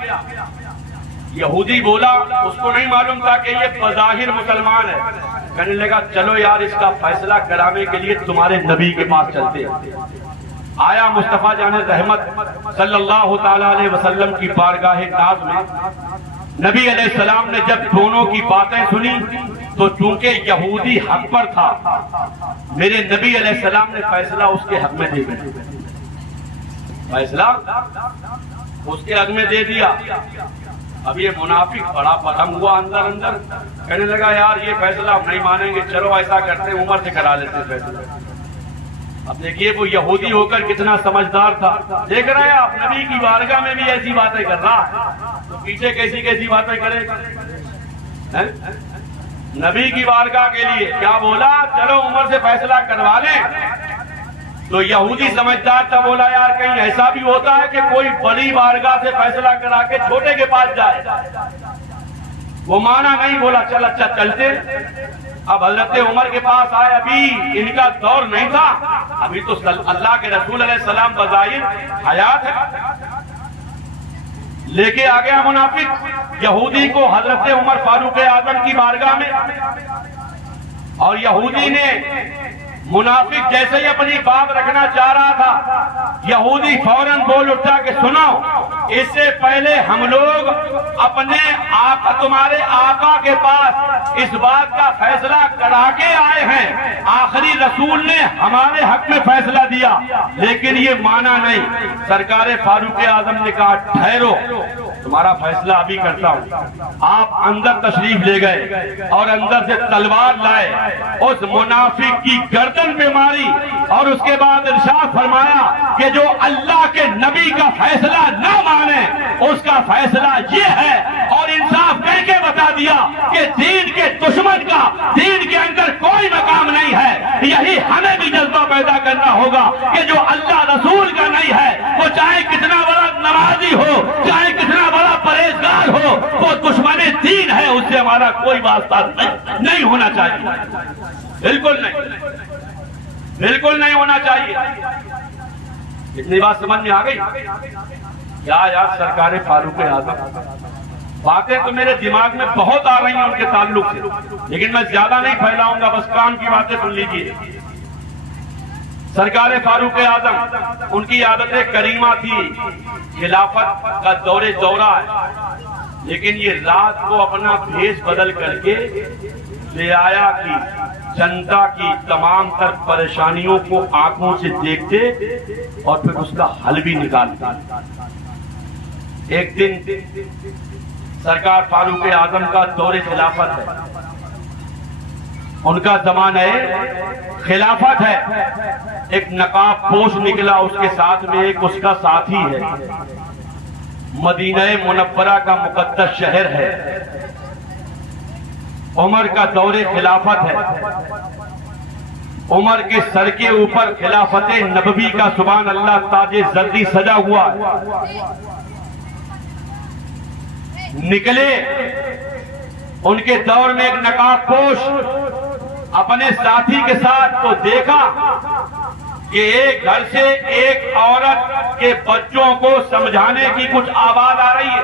یہودی بولا، اس کو نہیں معلوم تھا کہ یہ بظاہر مسلمان ہے، کہنے لگا چلو یار اس کا فیصلہ کرانے کے لیے تمہارے نبی کے پاس چلتے ہیں۔ آیا مصطفیٰ جان رحمت صلی اللہ تعالیٰ علیہ وسلم کی بارگاہ ناز میں، نبی علیہ السلام نے جب دونوں کی باتیں سنی تو چونکہ یہودی حق پر تھا، میرے نبی علیہ السلام نے فیصلہ اس کے حق میں دے دیا، فیصلہ اس کے حق میں دے دیا۔ اب یہ منافق بڑا برہم ہوا اندر اندر، کہنے لگا یار یہ فیصلہ ہم نہیں مانیں گے، چلو ایسا کرتے ہیں عمر سے کرا لیتے فیصلہ۔ اب دیکھیے وہ یہودی ہو کر کتنا سمجھدار تھا، دیکھ رہے ہیں آپ نبی کی بارگاہ میں بھی ایسی باتیں کر رہا ہے، تو پیچھے کیسی کیسی باتیں کرے گا؟ نبی کی بارگاہ کے لیے کیا بولا؟ چلو عمر سے فیصلہ کروا لیں۔ تو یہودی سمجھدار تھا، بولا یار کہیں ایسا بھی ہوتا ہے کہ کوئی بڑی بارگاہ سے فیصلہ کرا کے چھوٹے کے پاس جائے، وہ مانا نہیں، بولا چل اچھا چلتے۔ اب حضرت عمر کے پاس آئے، ابھی ان کا دور نہیں تھا، ابھی تو اللہ کے رسول علیہ السلام بظاہر حیات ہے۔ لے کے آ گیا منافق یہودی کو حضرت عمر فاروق اعظم کی بارگاہ میں، اور یہودی نے منافق جیسے ہی اپنی بات رکھنا چاہ رہا تھا، یہودی فوراً بول اٹھا کہ سنو، اس سے پہلے ہم لوگ اپنے آقا، تمہارے آقا کے پاس اس بات کا فیصلہ کرا کے آئے ہیں، آخری رسول نے ہمارے حق میں فیصلہ دیا، لیکن یہ مانا نہیں۔ سرکار فاروق اعظم نے کہا ٹھہرو، تمہارا فیصلہ ابھی کرتا ہوں۔ آپ اندر تشریف لے گئے اور اندر سے تلوار لائے، اس منافق کی گردن پہ ماری، اور اس کے بعد ارشاد فرمایا کہ جو اللہ کے نبی کا فیصلہ نہ مانے اس کا فیصلہ یہ ہے، اور انصاف کہہ کے بتا دیا کہ دین کے دشمن کا دین کے اندر کوئی مقام نہیں ہے۔ یہی ہمیں بھی جذبہ پیدا کرنا ہوگا کہ جو اللہ رسول کا نہیں ہے، وہ چاہے کتنا بڑا نمازی ہو، چاہے کتنا بڑا پرہیزگار ہو، وہ دشمن دین ہے، اس سے ہمارا کوئی واسطہ نہیں ہونا چاہیے، بالکل نہیں، بالکل نہیں ہونا چاہیے۔ اتنی بات سمجھ میں آ گئی؟ کیا یار سرکار فاروق اعظم، باتیں تو میرے دماغ میں بہت آ رہی ہیں ان کے تعلق سے، لیکن میں زیادہ نہیں پھیلاؤں گا، بس کام کی باتیں سن لیجیے۔ سرکار فاروق اعظم، ان کی عادت کریمہ تھی، خلافت کا دورہ ہے، لیکن یہ رات کو اپنا بھیس بدل کر کے لے آیا کہ جنتا کی تمام تر پریشانیوں کو آنکھوں سے دیکھتے اور پھر اس کا حل بھی نکالتے۔ ایک دن سرکار فاروق اعظم کا دور خلافت ہے، ان کا زمانہ خلافت ہے، ایک نقاب پوش نکلا، اس کے ساتھ میں ایک اس کا ساتھی ہے، مدینہ منورہ کا مقدس شہر ہے، عمر کا دور خلافت ہے، عمر کے سر کے اوپر خلافت نبوی کا سبحان اللہ تاج زردی سجا ہوا ہے۔ نکلے ان کے دور میں ایک نقاب پوش اپنے ساتھی کے ساتھ، تو دیکھا کہ ایک گھر سے ایک عورت کے بچوں کو سمجھانے کی کچھ آواز آ رہی ہے۔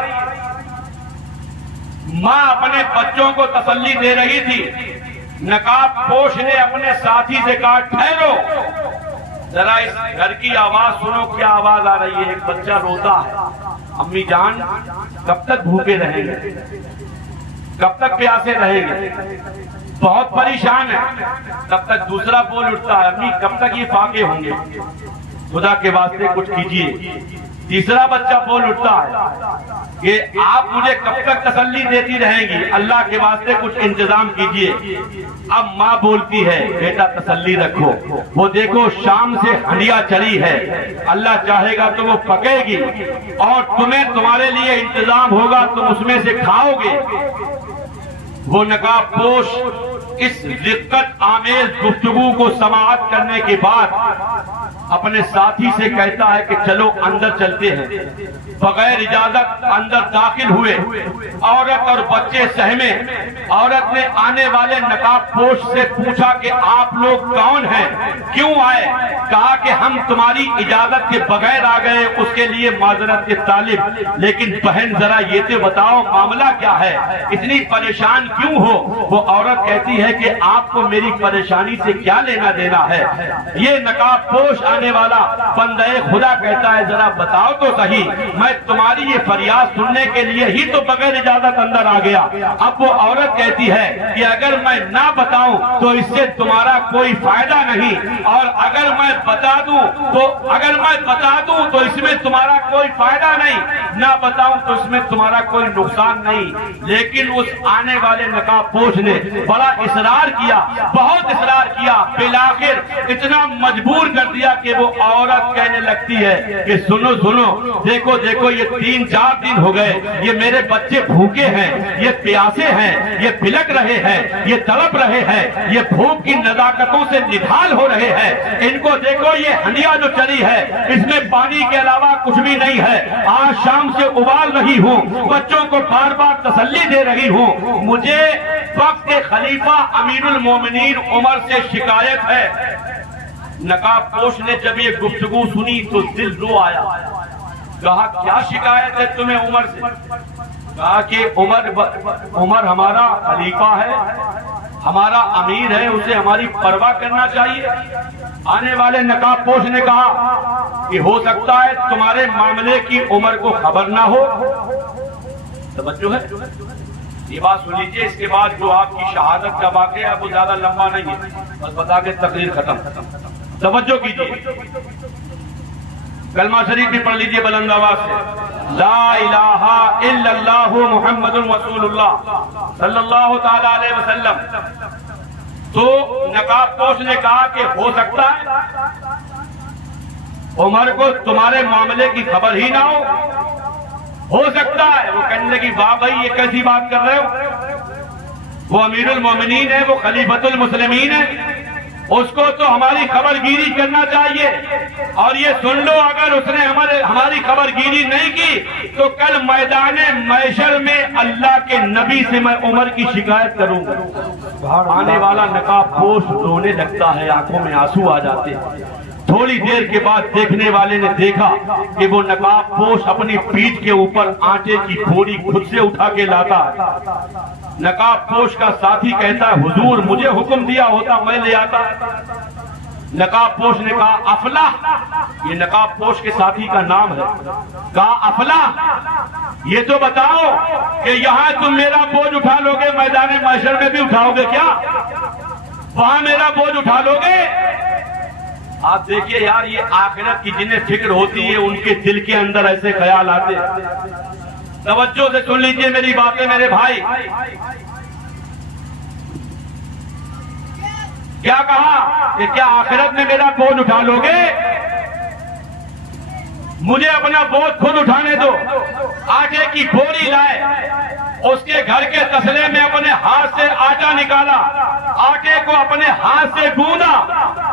ماں اپنے بچوں کو تسلی دے رہی تھی، نقاب پوش نے اپنے ساتھی سے کہا ٹھہرو ذرا اس گھر کی آواز سنو، کیا آواز آ رہی ہے؟ ایک بچہ روتا ہے، امی جان کب تک بھوکے رہیں گے، کب تک پیاسے رہیں گے، بہت پریشان ہے۔ تب تک دوسرا بول اٹھتا ہے امی کب تک یہ فاقے ہوں گے، خدا کے واسطے کچھ کیجئے۔ تیسرا بچہ بول اٹھتا ہے کہ آپ مجھے کب تک تسلی دیتی رہیں گی، اللہ کے واسطے کچھ انتظام کیجئے۔ اب ماں بولتی ہے بیٹا تسلی رکھو، وہ دیکھو شام سے ہنڈیا چلی ہے، اللہ چاہے گا تو وہ پکے گی اور تمہیں تمہارے لیے انتظام ہوگا، تم اس میں سے کھاؤ گے۔ وہ نقاب پوش اس دقت آمیز گفتگو کو سماعت کرنے کے بعد اپنے ساتھی سے کہتا ہے کہ چلو اندر چلتے ہیں۔ بغیر اجازت اندر داخل ہوئے، عورت اور بچے سہمے۔ عورت نے آنے والے نقاب پوش سے پوچھا کہ آپ لوگ کون ہیں، کیوں آئے؟ کہا کہ ہم تمہاری اجازت کے بغیر آ گئے، اس کے لیے معذرت کے طالب، لیکن بہن ذرا یہ تو بتاؤ معاملہ کیا ہے، اتنی پریشان کیوں ہو؟ وہ عورت کہتی ہے کہ آپ کو میری پریشانی سے کیا لینا دینا ہے؟ یہ نقاب پوش آنے والا بندہ خدا کہتا ہے ذرا بتاؤ تو صحیح، میں تمہاری یہ فریاد سننے کے لیے ہی تو بغیر اجازت اندر آ گیا۔ اب وہ عورت کہتی ہے کہ اگر میں نہ بتاؤں تو اس سے تمہارا کوئی فائدہ نہیں، اور اگر میں بتا دوں تو اس میں تمہارا کوئی فائدہ نہیں، نہ بتاؤں تو اس میں تمہارا کوئی نقصان نہیں۔ لیکن اس آنے والے نقاب پوش نے بڑا اصرار کیا، بہت اصرار کیا، بالآخر اتنا مجبور کر دیا کہ کہ وہ عورت کہنے لگتی ہے کہ سنو سنو، دیکھو دیکھو یہ 3-4 دن ہو گئے، یہ میرے بچے بھوکے ہیں، یہ پیاسے ہیں، یہ بلک رہے ہیں، یہ تڑپ رہے ہیں، یہ بھوک کی نزاکتوں سے نڈھال ہو رہے ہیں، ان کو دیکھو یہ ہنڈیا جو چلی ہے اس میں پانی کے علاوہ کچھ بھی نہیں ہے، آج شام سے ابال رہی ہوں، بچوں کو بار بار تسلی دے رہی ہوں، مجھے وقت کے خلیفہ امیر المومنین عمر سے شکایت ہے۔ نقاب پوش نے جب یہ گفتگو سنی تو دل رو آیا، کہا کیا شکایت ہے تمہیں عمر سے؟ کہا کہ عمر ہمارا خلیفہ ہے، ہمارا امیر ہے، اسے ہماری پرواہ کرنا چاہیے۔ آنے والے نقاب پوش نے کہا کہ ہو سکتا ہے تمہارے معاملے کی عمر کو خبر نہ ہو۔ توجہ ہے، یہ بات سن لیجیے، اس کے بعد جو آپ کی شہادت کا واقعہ ہے وہ زیادہ لمبا نہیں ہے، بس بتا کے تقریر ختم۔ توجہ کیجیے، کلمہ شریف بھی پڑھ لیجیے بلند آواز سے، لا الہ الا اللہ محمد رسول اللہ صلی اللہ تعالی علیہ وسلم۔ تو نقاب پوش نے کہا کہ ہو سکتا ہے عمر کو تمہارے معاملے کی خبر ہی نہ ہو سکتا ہے۔ وہ کہنے لگی واہ بھائی یہ کیسی بات کر رہے ہو، وہ امیر المومنین ہے، وہ خلیفۃ المسلمین ہے، اس کو تو ہماری خبر گیری کرنا چاہیے، اور یہ سن لو اگر اس نے ہماری خبر گیری نہیں کی تو کل میدان محشر میں اللہ کے نبی سے میں عمر کی شکایت کروں گا۔ آنے والا نقاب پوش رونے لگتا ہے، آنکھوں میں آنسو آ جاتے ہیں۔ تھوڑی دیر کے بعد دیکھنے والے نے دیکھا کہ وہ نقاب پوش اپنی پیٹھ کے اوپر آٹے کی بوری خود سے اٹھا کے لاتا ہے۔ نقاب پوش کا ساتھی کہتا ہے حضور مجھے حکم دیا ہوتا میں لے آتا۔ نقاب پوش نے کہا افلاح، یہ نقاب پوش کے ساتھی کا نام ہے، کہا افلاح یہ تو بتاؤ کہ یہاں تم میرا بوجھ اٹھا لو گے، میدان محشر میں بھی اٹھاؤ گے کیا؟ وہاں میرا بوجھ اٹھا لو گے؟ آپ دیکھیے یار، یہ آخرت کی جنہیں فکر ہوتی ہے ان کے دل کے اندر ایسے خیال آتے ہیں۔ توجہ سے سن لیجئے میری باتیں میرے بھائی۔ کیا کہا کہ کیا آخرت میں میرا بوجھ اٹھا لو گے؟ مجھے اپنا بوجھ خود اٹھانے دو۔ آٹے کی بوری لائے، اس کے گھر کے تسلے میں اپنے ہاتھ سے آٹا نکالا، آٹے کو اپنے ہاتھ سے گوندا،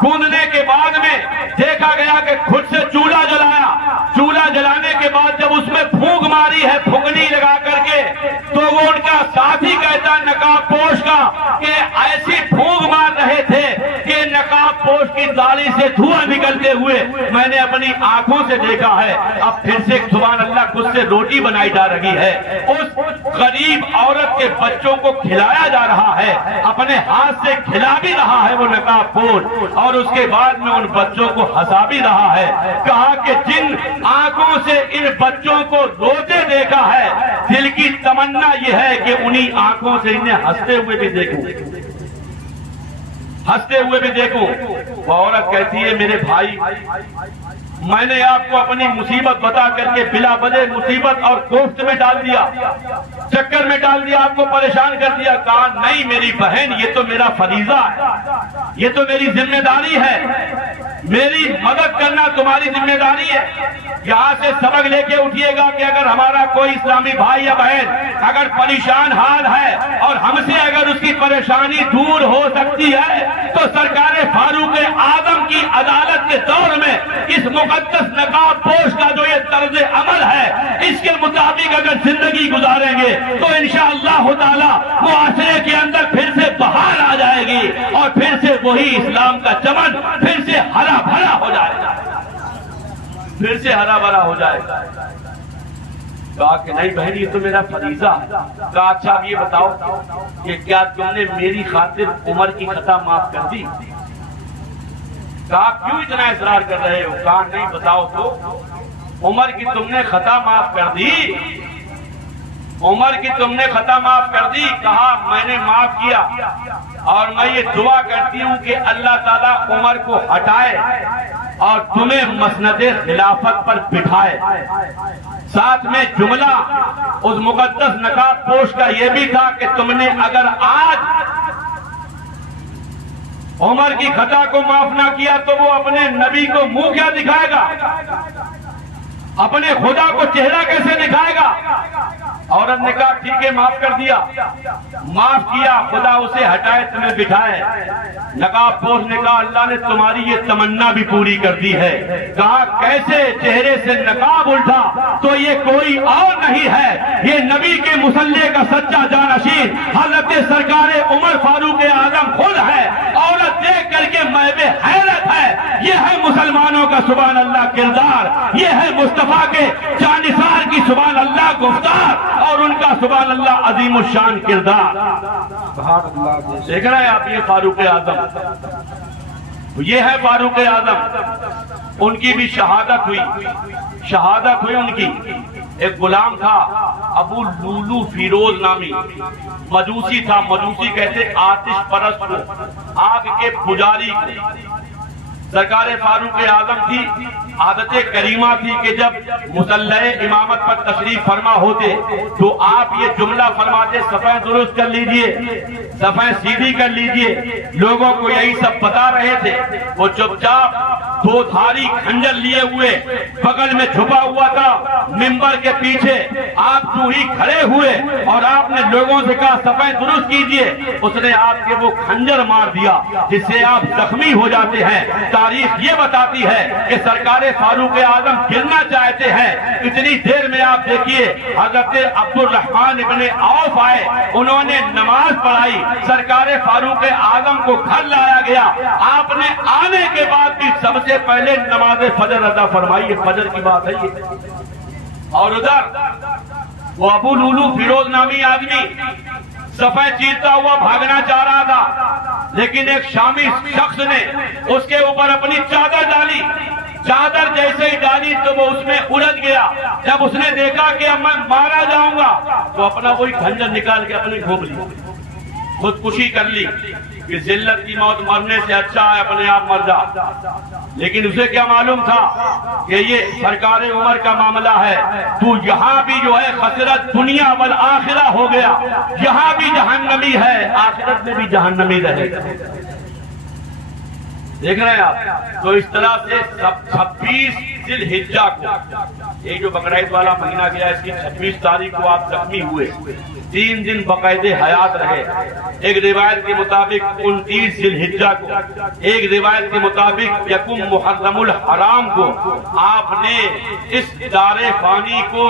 گوندنے کے بعد میں دیکھا گیا کہ خود سے چولہا جلایا، چولہا جلانے کے بعد جب اس میں پھونک ماری ہے پھونکنی لگا کر کے، تو وہ ان کا ساتھی کہتا نقاب پوش کا کہ ایسی پھونک مار رہے تھے کہ نقاب پوش کی داڑھی سے دھواں نکلتے ہوئے میں نے اپنی آنکھوں سے دیکھا ہے۔ اب پھر سے سبحان اللہ خود سے روٹی بنائی جا رہی ہے، اس غریب عورت کے بچوں کو کھلایا جا رہا ہے، اپنے ہاتھ سے کھلا بھی رہا ہے وہ نقاب پوش، اور اس کے بعد میں ان بچوں کو ہنسا بھی رہا ہے۔ کہا کہ جن آنکھوں سے ان بچوں کو روتے دیکھا ہے دل کی تمنا یہ ہے کہ انہی آنکھوں سے انہیں ہنستے ہوئے بھی دیکھوں، ہنستے ہوئے بھی دیکھوں۔ وہ عورت کہتی ہے میرے بھائی میں نے آپ کو اپنی مصیبت بتا کر کے بلا وجہ مصیبت اور کوفت میں ڈال دیا، چکر میں ڈال دیا، آپ کو پریشان کر دیا۔ کہا نہیں میری بہن یہ تو میرا فریضہ ہے، یہ تو میری ذمہ داری ہے، میری مدد کرنا تمہاری ذمہ داری ہے۔ یہاں سے سبق لے کے اٹھیے گا کہ اگر ہمارا کوئی اسلامی بھائی یا بہن اگر پریشان حال ہے اور ہم سے اگر اس کی پریشانی دور ہو سکتی ہے تو سرکار فاروق اعظم کی عدالت کے دور میں اس مقدس نقاب پوش کا جو یہ طرز عمل ہے اس کے مطابق اگر زندگی گزاریں گے تو انشاءاللہ تعالی معاشرے کے اندر پھر سے بہار آ جائے گی اور پھر سے وہی اسلام کا چمن پھر سے ہرا بھرا ہو جائے گا، پھر سے ہرا بھرا ہو جائے گا۔ کہا کہ نہیں بہن یہ تو میرا فریضہ ہے۔ کہا اچھا اب یہ بتاؤ کہ کیا تم نے میری خاطر عمر کی خطا معاف کر دی؟ کہا کیوں اتنا اصرار کر رہے ہو؟ کہا نہیں بتاؤ تو عمر کی تم نے خطا معاف کر دی؟ عمر کی تم نے خطا معاف کر دی؟ کہا میں نے معاف کیا اور میں یہ دعا کرتی ہوں کہ اللہ تعالیٰ عمر کو ہٹائے اور تمہیں مسند خلافت پر بٹھائے۔ ساتھ میں جملہ اس مقدس نقاب پوش کا یہ بھی تھا کہ تم نے اگر آج عمر کی خطا کو معاف نہ کیا تو وہ اپنے نبی کو منہ کیا دکھائے گا؟ اپنے خدا کو چہرہ کیسے دکھائے گا؟ عورت نے کہا ٹھیک ہے معاف کر دیا، معاف کیا، خدا اسے ہٹائے تمہیں بٹھائے۔ نقاب پوش نے کہا اللہ نے تمہاری یہ تمنا بھی پوری کر دی ہے۔ کہا کیسے؟ چہرے سے نقاب اٹھا تو یہ کوئی اور نہیں ہے، یہ نبی کے مصلی کا سچا جانشین حضرت سرکار عمر فاروق اعظم خود ہے۔ عورت دیکھ کر کے محو حیرت ہے، یہ ہے مسلمانوں کا سبحان اللہ کردار، یہ ہے مصطفیٰ کے جانثار کی سبحان اللہ گفتار اور ان کا سبحان اللہ عظیم الشان کردار۔ دیکھ رہے ہیں آپ، یہ فاروق اعظم، یہ ہے فاروق اعظم۔ ان کی بھی شہادت ہوئی ان کی۔ ایک غلام تھا ابو لولو فیروز نامی، مجوسی تھا، مجوسی کہتے آتش پرست کو، آگ کے پجاری کو۔ سرکار فاروق اعظم کی عادت کریمہ تھی کہ جب مصلی امامت پر تشریف فرما ہوتے تو آپ یہ جملہ فرماتے صفیں درست کر لیجئے، صفیں سیدھی کر لیجئے۔ لوگوں کو یہی سب بتا رہے تھے، وہ چپ چاپ دو دھاری کھنجر لیے ہوئے بغل میں چھپا ہوا تھا منبر کے پیچھے۔ آپ جو ہی کھڑے ہوئے اور آپ نے لوگوں سے کہا صفیں درست کیجئے، اس نے آپ کے وہ کھنجر مار دیا جس سے آپ زخمی ہو جاتے ہیں۔ تاریخ یہ بتاتی ہے کہ سرکار فاروق اعظم گرنا چاہتے ہیں، اتنی دیر میں آپ دیکھیے حضرت عبد الرحمن ابن عوف آئے، انہوں نے نماز پڑھائی، سرکار فاروق اعظم کو گھر لایا گیا۔ آپ نے آنے کے بعد بھی سب سے پہلے نماز فجر ادا فرمائی، فجر کی بات ہے یہ۔ اور ادھر وہ ابو لولو فیروز نامی آدمی صفیں چیرتا ہوا بھاگنا چاہ رہا تھا، لیکن ایک شامی شخص نے اس کے اوپر اپنی چادر ڈالی۔ چادر جیسے ہی ڈالی تو وہ اس میں الجھ گیا۔ جب اس نے دیکھا کہ اب میں مارا جاؤں گا تو اپنا کوئی کھنجر نکال کے اپنی گھونپ لی، خودکشی کر لی کہ ذلت کی موت مرنے سے اچھا ہے اپنے آپ مر جا۔ لیکن اسے کیا معلوم تھا کہ یہ سرکار عمر کا معاملہ ہے، تو یہاں بھی جو ہے خسرت دنیا والآخرہ ہو گیا، یہاں بھی جہنمی ہے، آخرت میں بھی جہنمی رہے گا۔ دیکھ رہے ہیں آپ، تو اس طرح سے 26 ذی الحجہ کو، یہ جو بقرعید والا مہینہ گیا اس کی 26 تاریخ کو آپ زخمی ہوئے، 3 دن باقاعدہ حیات رہے۔ ایک روایت کے مطابق 29 ذی الحجہ کو، ایک روایت کے مطابق یکم محرم الحرام کو آپ نے اس دار فانی کو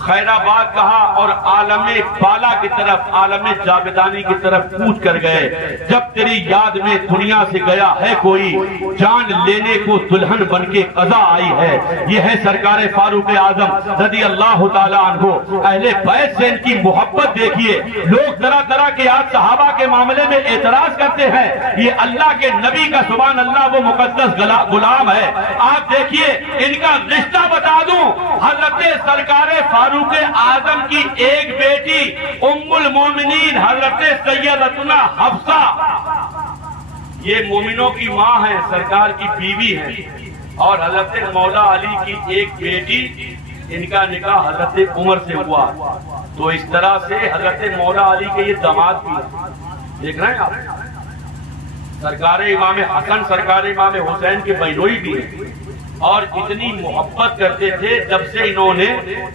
خیر آباد کہا اور عالم بالا کی طرف، عالم جاودانی کی طرف کوچ کر گئے۔ جب تیری یاد میں دنیا سے گیا ہے کوئی، جان لینے کو دلہن بن کے قضا آئی ہے۔ یہ ہے سرکار فاروق اعظم رضی اللہ تعالیٰ عنہ۔ اہل بیت سے ان کی محبت دیکھیے۔ لوگ طرح طرح کے آج صحابہ کے معاملے میں اعتراض کرتے ہیں، یہ اللہ کے نبی کا سبحان اللہ وہ مقدس غلام ہے۔ آپ دیکھیے ان کا رشتہ بتا دوں، حضرت سرکار فاروق اعظم کی ایک بیٹی ام المومنین حضرت سیدتنا حفصہ، یہ مومنوں کی ماں ہے، سرکار کی بیوی ہے، اور حضرت مولا علی کی ایک بیٹی، ان کا نکاح حضرت عمر سے ہوا۔ تو اس طرح سے حضرت مولا علی کے یہ داماد بھی ہیں۔ دیکھ رہے ہیں آپ، سرکار امام حسن سرکار امام حسین کے بہنوئی بھی ہیں، اور اتنی محبت کرتے تھے جب سے انہوں نے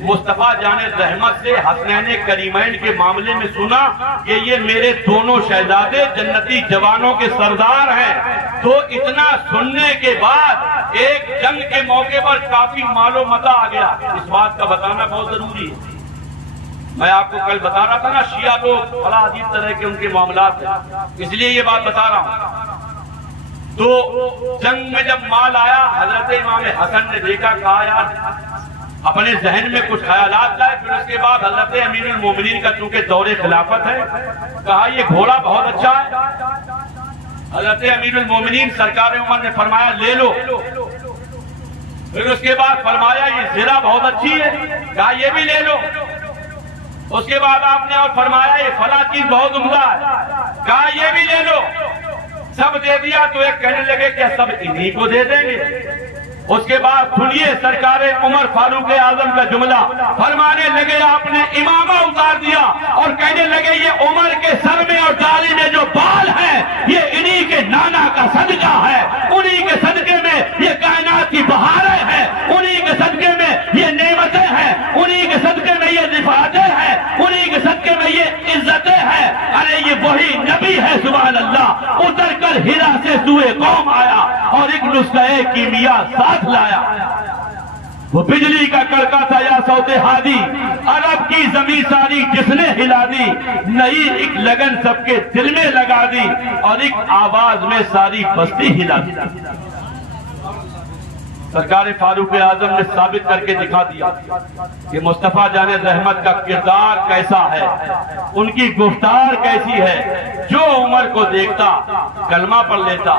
مصطفیٰ جان رحمت سے حسنین کریمین کے معاملے میں سنا کہ یہ میرے دونوں شہزادے جنتی جوانوں کے سردار ہیں، تو اتنا سننے کے بعد ایک جنگ کے موقع پر کافی مال و متاع آ گیا۔ اس بات کا بتانا بہت ضروری ہے۔ میں آپ کو کل بتا رہا تھا نا، شیعہ لوگ بڑا عجیب طرح کے ان کے معاملات ہیں، اس لیے یہ بات بتا رہا ہوں۔ تو جنگ میں جب مال آیا، حضرت امام حسن نے دیکھا، کہا یار اپنے ذہن میں کچھ خیالات لائے۔ پھر اس کے بعد حضرت امیر المومنین کا چونکہ دور خلافت ہے، کہا یہ گھوڑا بہت اچھا ہے۔ حضرت امیر المومنین سرکار عمر نے فرمایا لے لو۔ پھر اس کے بعد فرمایا یہ زرہ بہت اچھی ہے، کہا یہ بھی لے لو۔ اس کے بعد آپ نے اور فرمایا یہ فلاں چیز بہت عمدہ ہے، کہا یہ بھی لے لو۔ سب دے دیا تو ایک کہنے لگے کہ سب انہی کو دے دیں گے، اس کے بعد سنیے سرکار عمر فاروق اعظم کا جملہ، فرمانے لگے آپ نے امامہ اتار دیا اور کہنے لگے یہ عمر کے سر میں اور داڑھی میں جو بال ہیں یہ انہی کے نانا کا صدقہ ہے، انہی کے صدقے میں یہ کائنات کی بہاریں ہیں، انہی کے صدقے میں یہ نعمتیں ہیں، انہی کے صدقے میں یہ رفعتیں ہیں، انہی کے صدقے میں یہ عزتیں ہیں۔ ارے یہ وہی نبی ہے سبحان اللہ، اتر کر ہرا سے سوئے قوم آیا اور ایک نسخہ کیمیا ساتھ لایا۔ وہ بجلی کا کڑکا تھا یا صوت ہادی، عرب کی زمین ساری جس نے ہلا دی، نئی ایک لگن سب کے دل میں لگا دی اور ایک آواز میں ساری بستی ہلا دی۔ سرکار فاروق اعظم نے ثابت کر کے دکھا دیا کہ مصطفیٰ جان رحمت کا کردار کیسا ہے، ان کی گفتار کیسی ہے۔ جو عمر کو دیکھتا کلمہ پڑھ لیتا،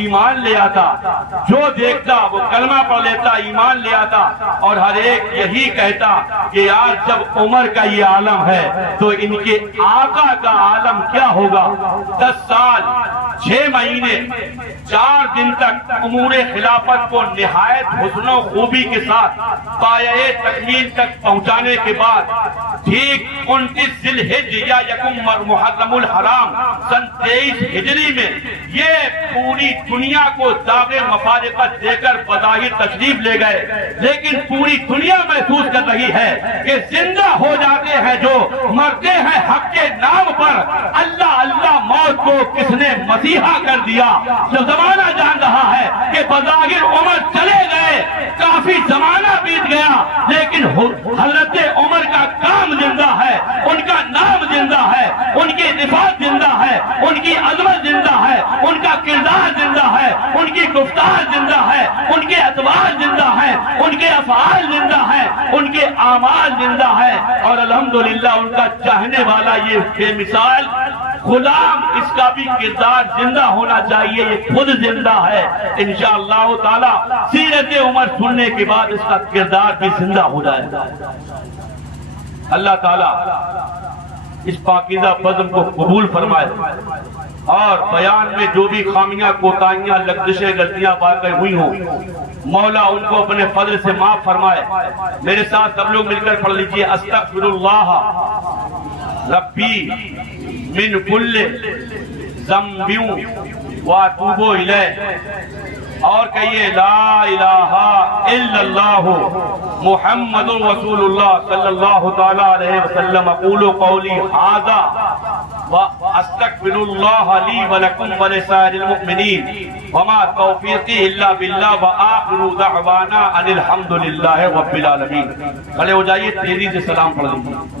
ایمان لے آتا، جو دیکھتا وہ کلمہ پڑھ لیتا، ایمان لے آتا، اور ہر ایک یہی کہتا کہ یار جب عمر کا یہ عالم ہے تو ان کے آقا کا عالم کیا ہوگا۔ 10 سال 6 مہینے 4 دن تک امور خلافت کو نہایت حسن و خوبی کے ساتھ پایہ تکمیل تک پہنچانے کے بعد ٹھیک 29 ذی الحجہ یا یکم محرم الحرام سن 23 ہجری میں یہ پوری دنیا کو داغ مفارقت دے کر بظاہر تشریف لے گئے، لیکن پوری دنیا محسوس کر رہی ہے کہ زندہ ہو جاتے ہیں جو مرتے ہیں حق کے نام پر۔ اللہ اللہ موت کو کس نے مسیحا کر دیا۔ جو زمانہ جان رہا ہے کہ بظاہر عمر چلے گئے، کافی زمانہ بیت گیا، لیکن حضرت عمر کا کام زندہ ہے، ان کا نام زندہ ہے، ان کی رفعت زندہ ہے، ان کی عظمت زندہ ہے، ان کا کردار زندہ ہے، ان کی گفتار زندہ ہے، ان کے ادوار زندہ ہے، ان کے افعال زندہ ہے، ان کے اعمال زندہ ہے، اور الحمدللہ ان کا چاہنے والا یہ بے مثال غلام، اس کا بھی کردار زندہ ہونا چاہیے، یہ خود زندہ ہے۔ انشاءاللہ تعالی سیرت عمر سننے کے بعد اس کا کردار بھی زندہ ہو جائے گا۔ اللہ تعالیٰ اس پاکیزہ بزم کو قبول فرمائے اور بیان میں جو بھی خامیاں کوتاہیاں لغزشیں غلطیاں واقع ہوئی ہوں مولا ان کو اپنے فضل سے معاف فرمائے۔ میرے ساتھ سب لوگ مل کر پڑھ لیجئے، استغفر اللہ ربی من کل ذنب واتوب الیہ، اور کہیے لا الہ الا اللہ محمد رسول اللہ صلی اللہ تعالی علیہ وسلم۔ اقول قولی ھذا واستغفر اللہ لی ولکم ولسائر المؤمنین وما توفیقی الا باللہ وآخر دعوانا ان الحمد للہ رب العالمین۔ کھڑے ہو جائیے، تیزی سے سلام پڑھ لیجیے۔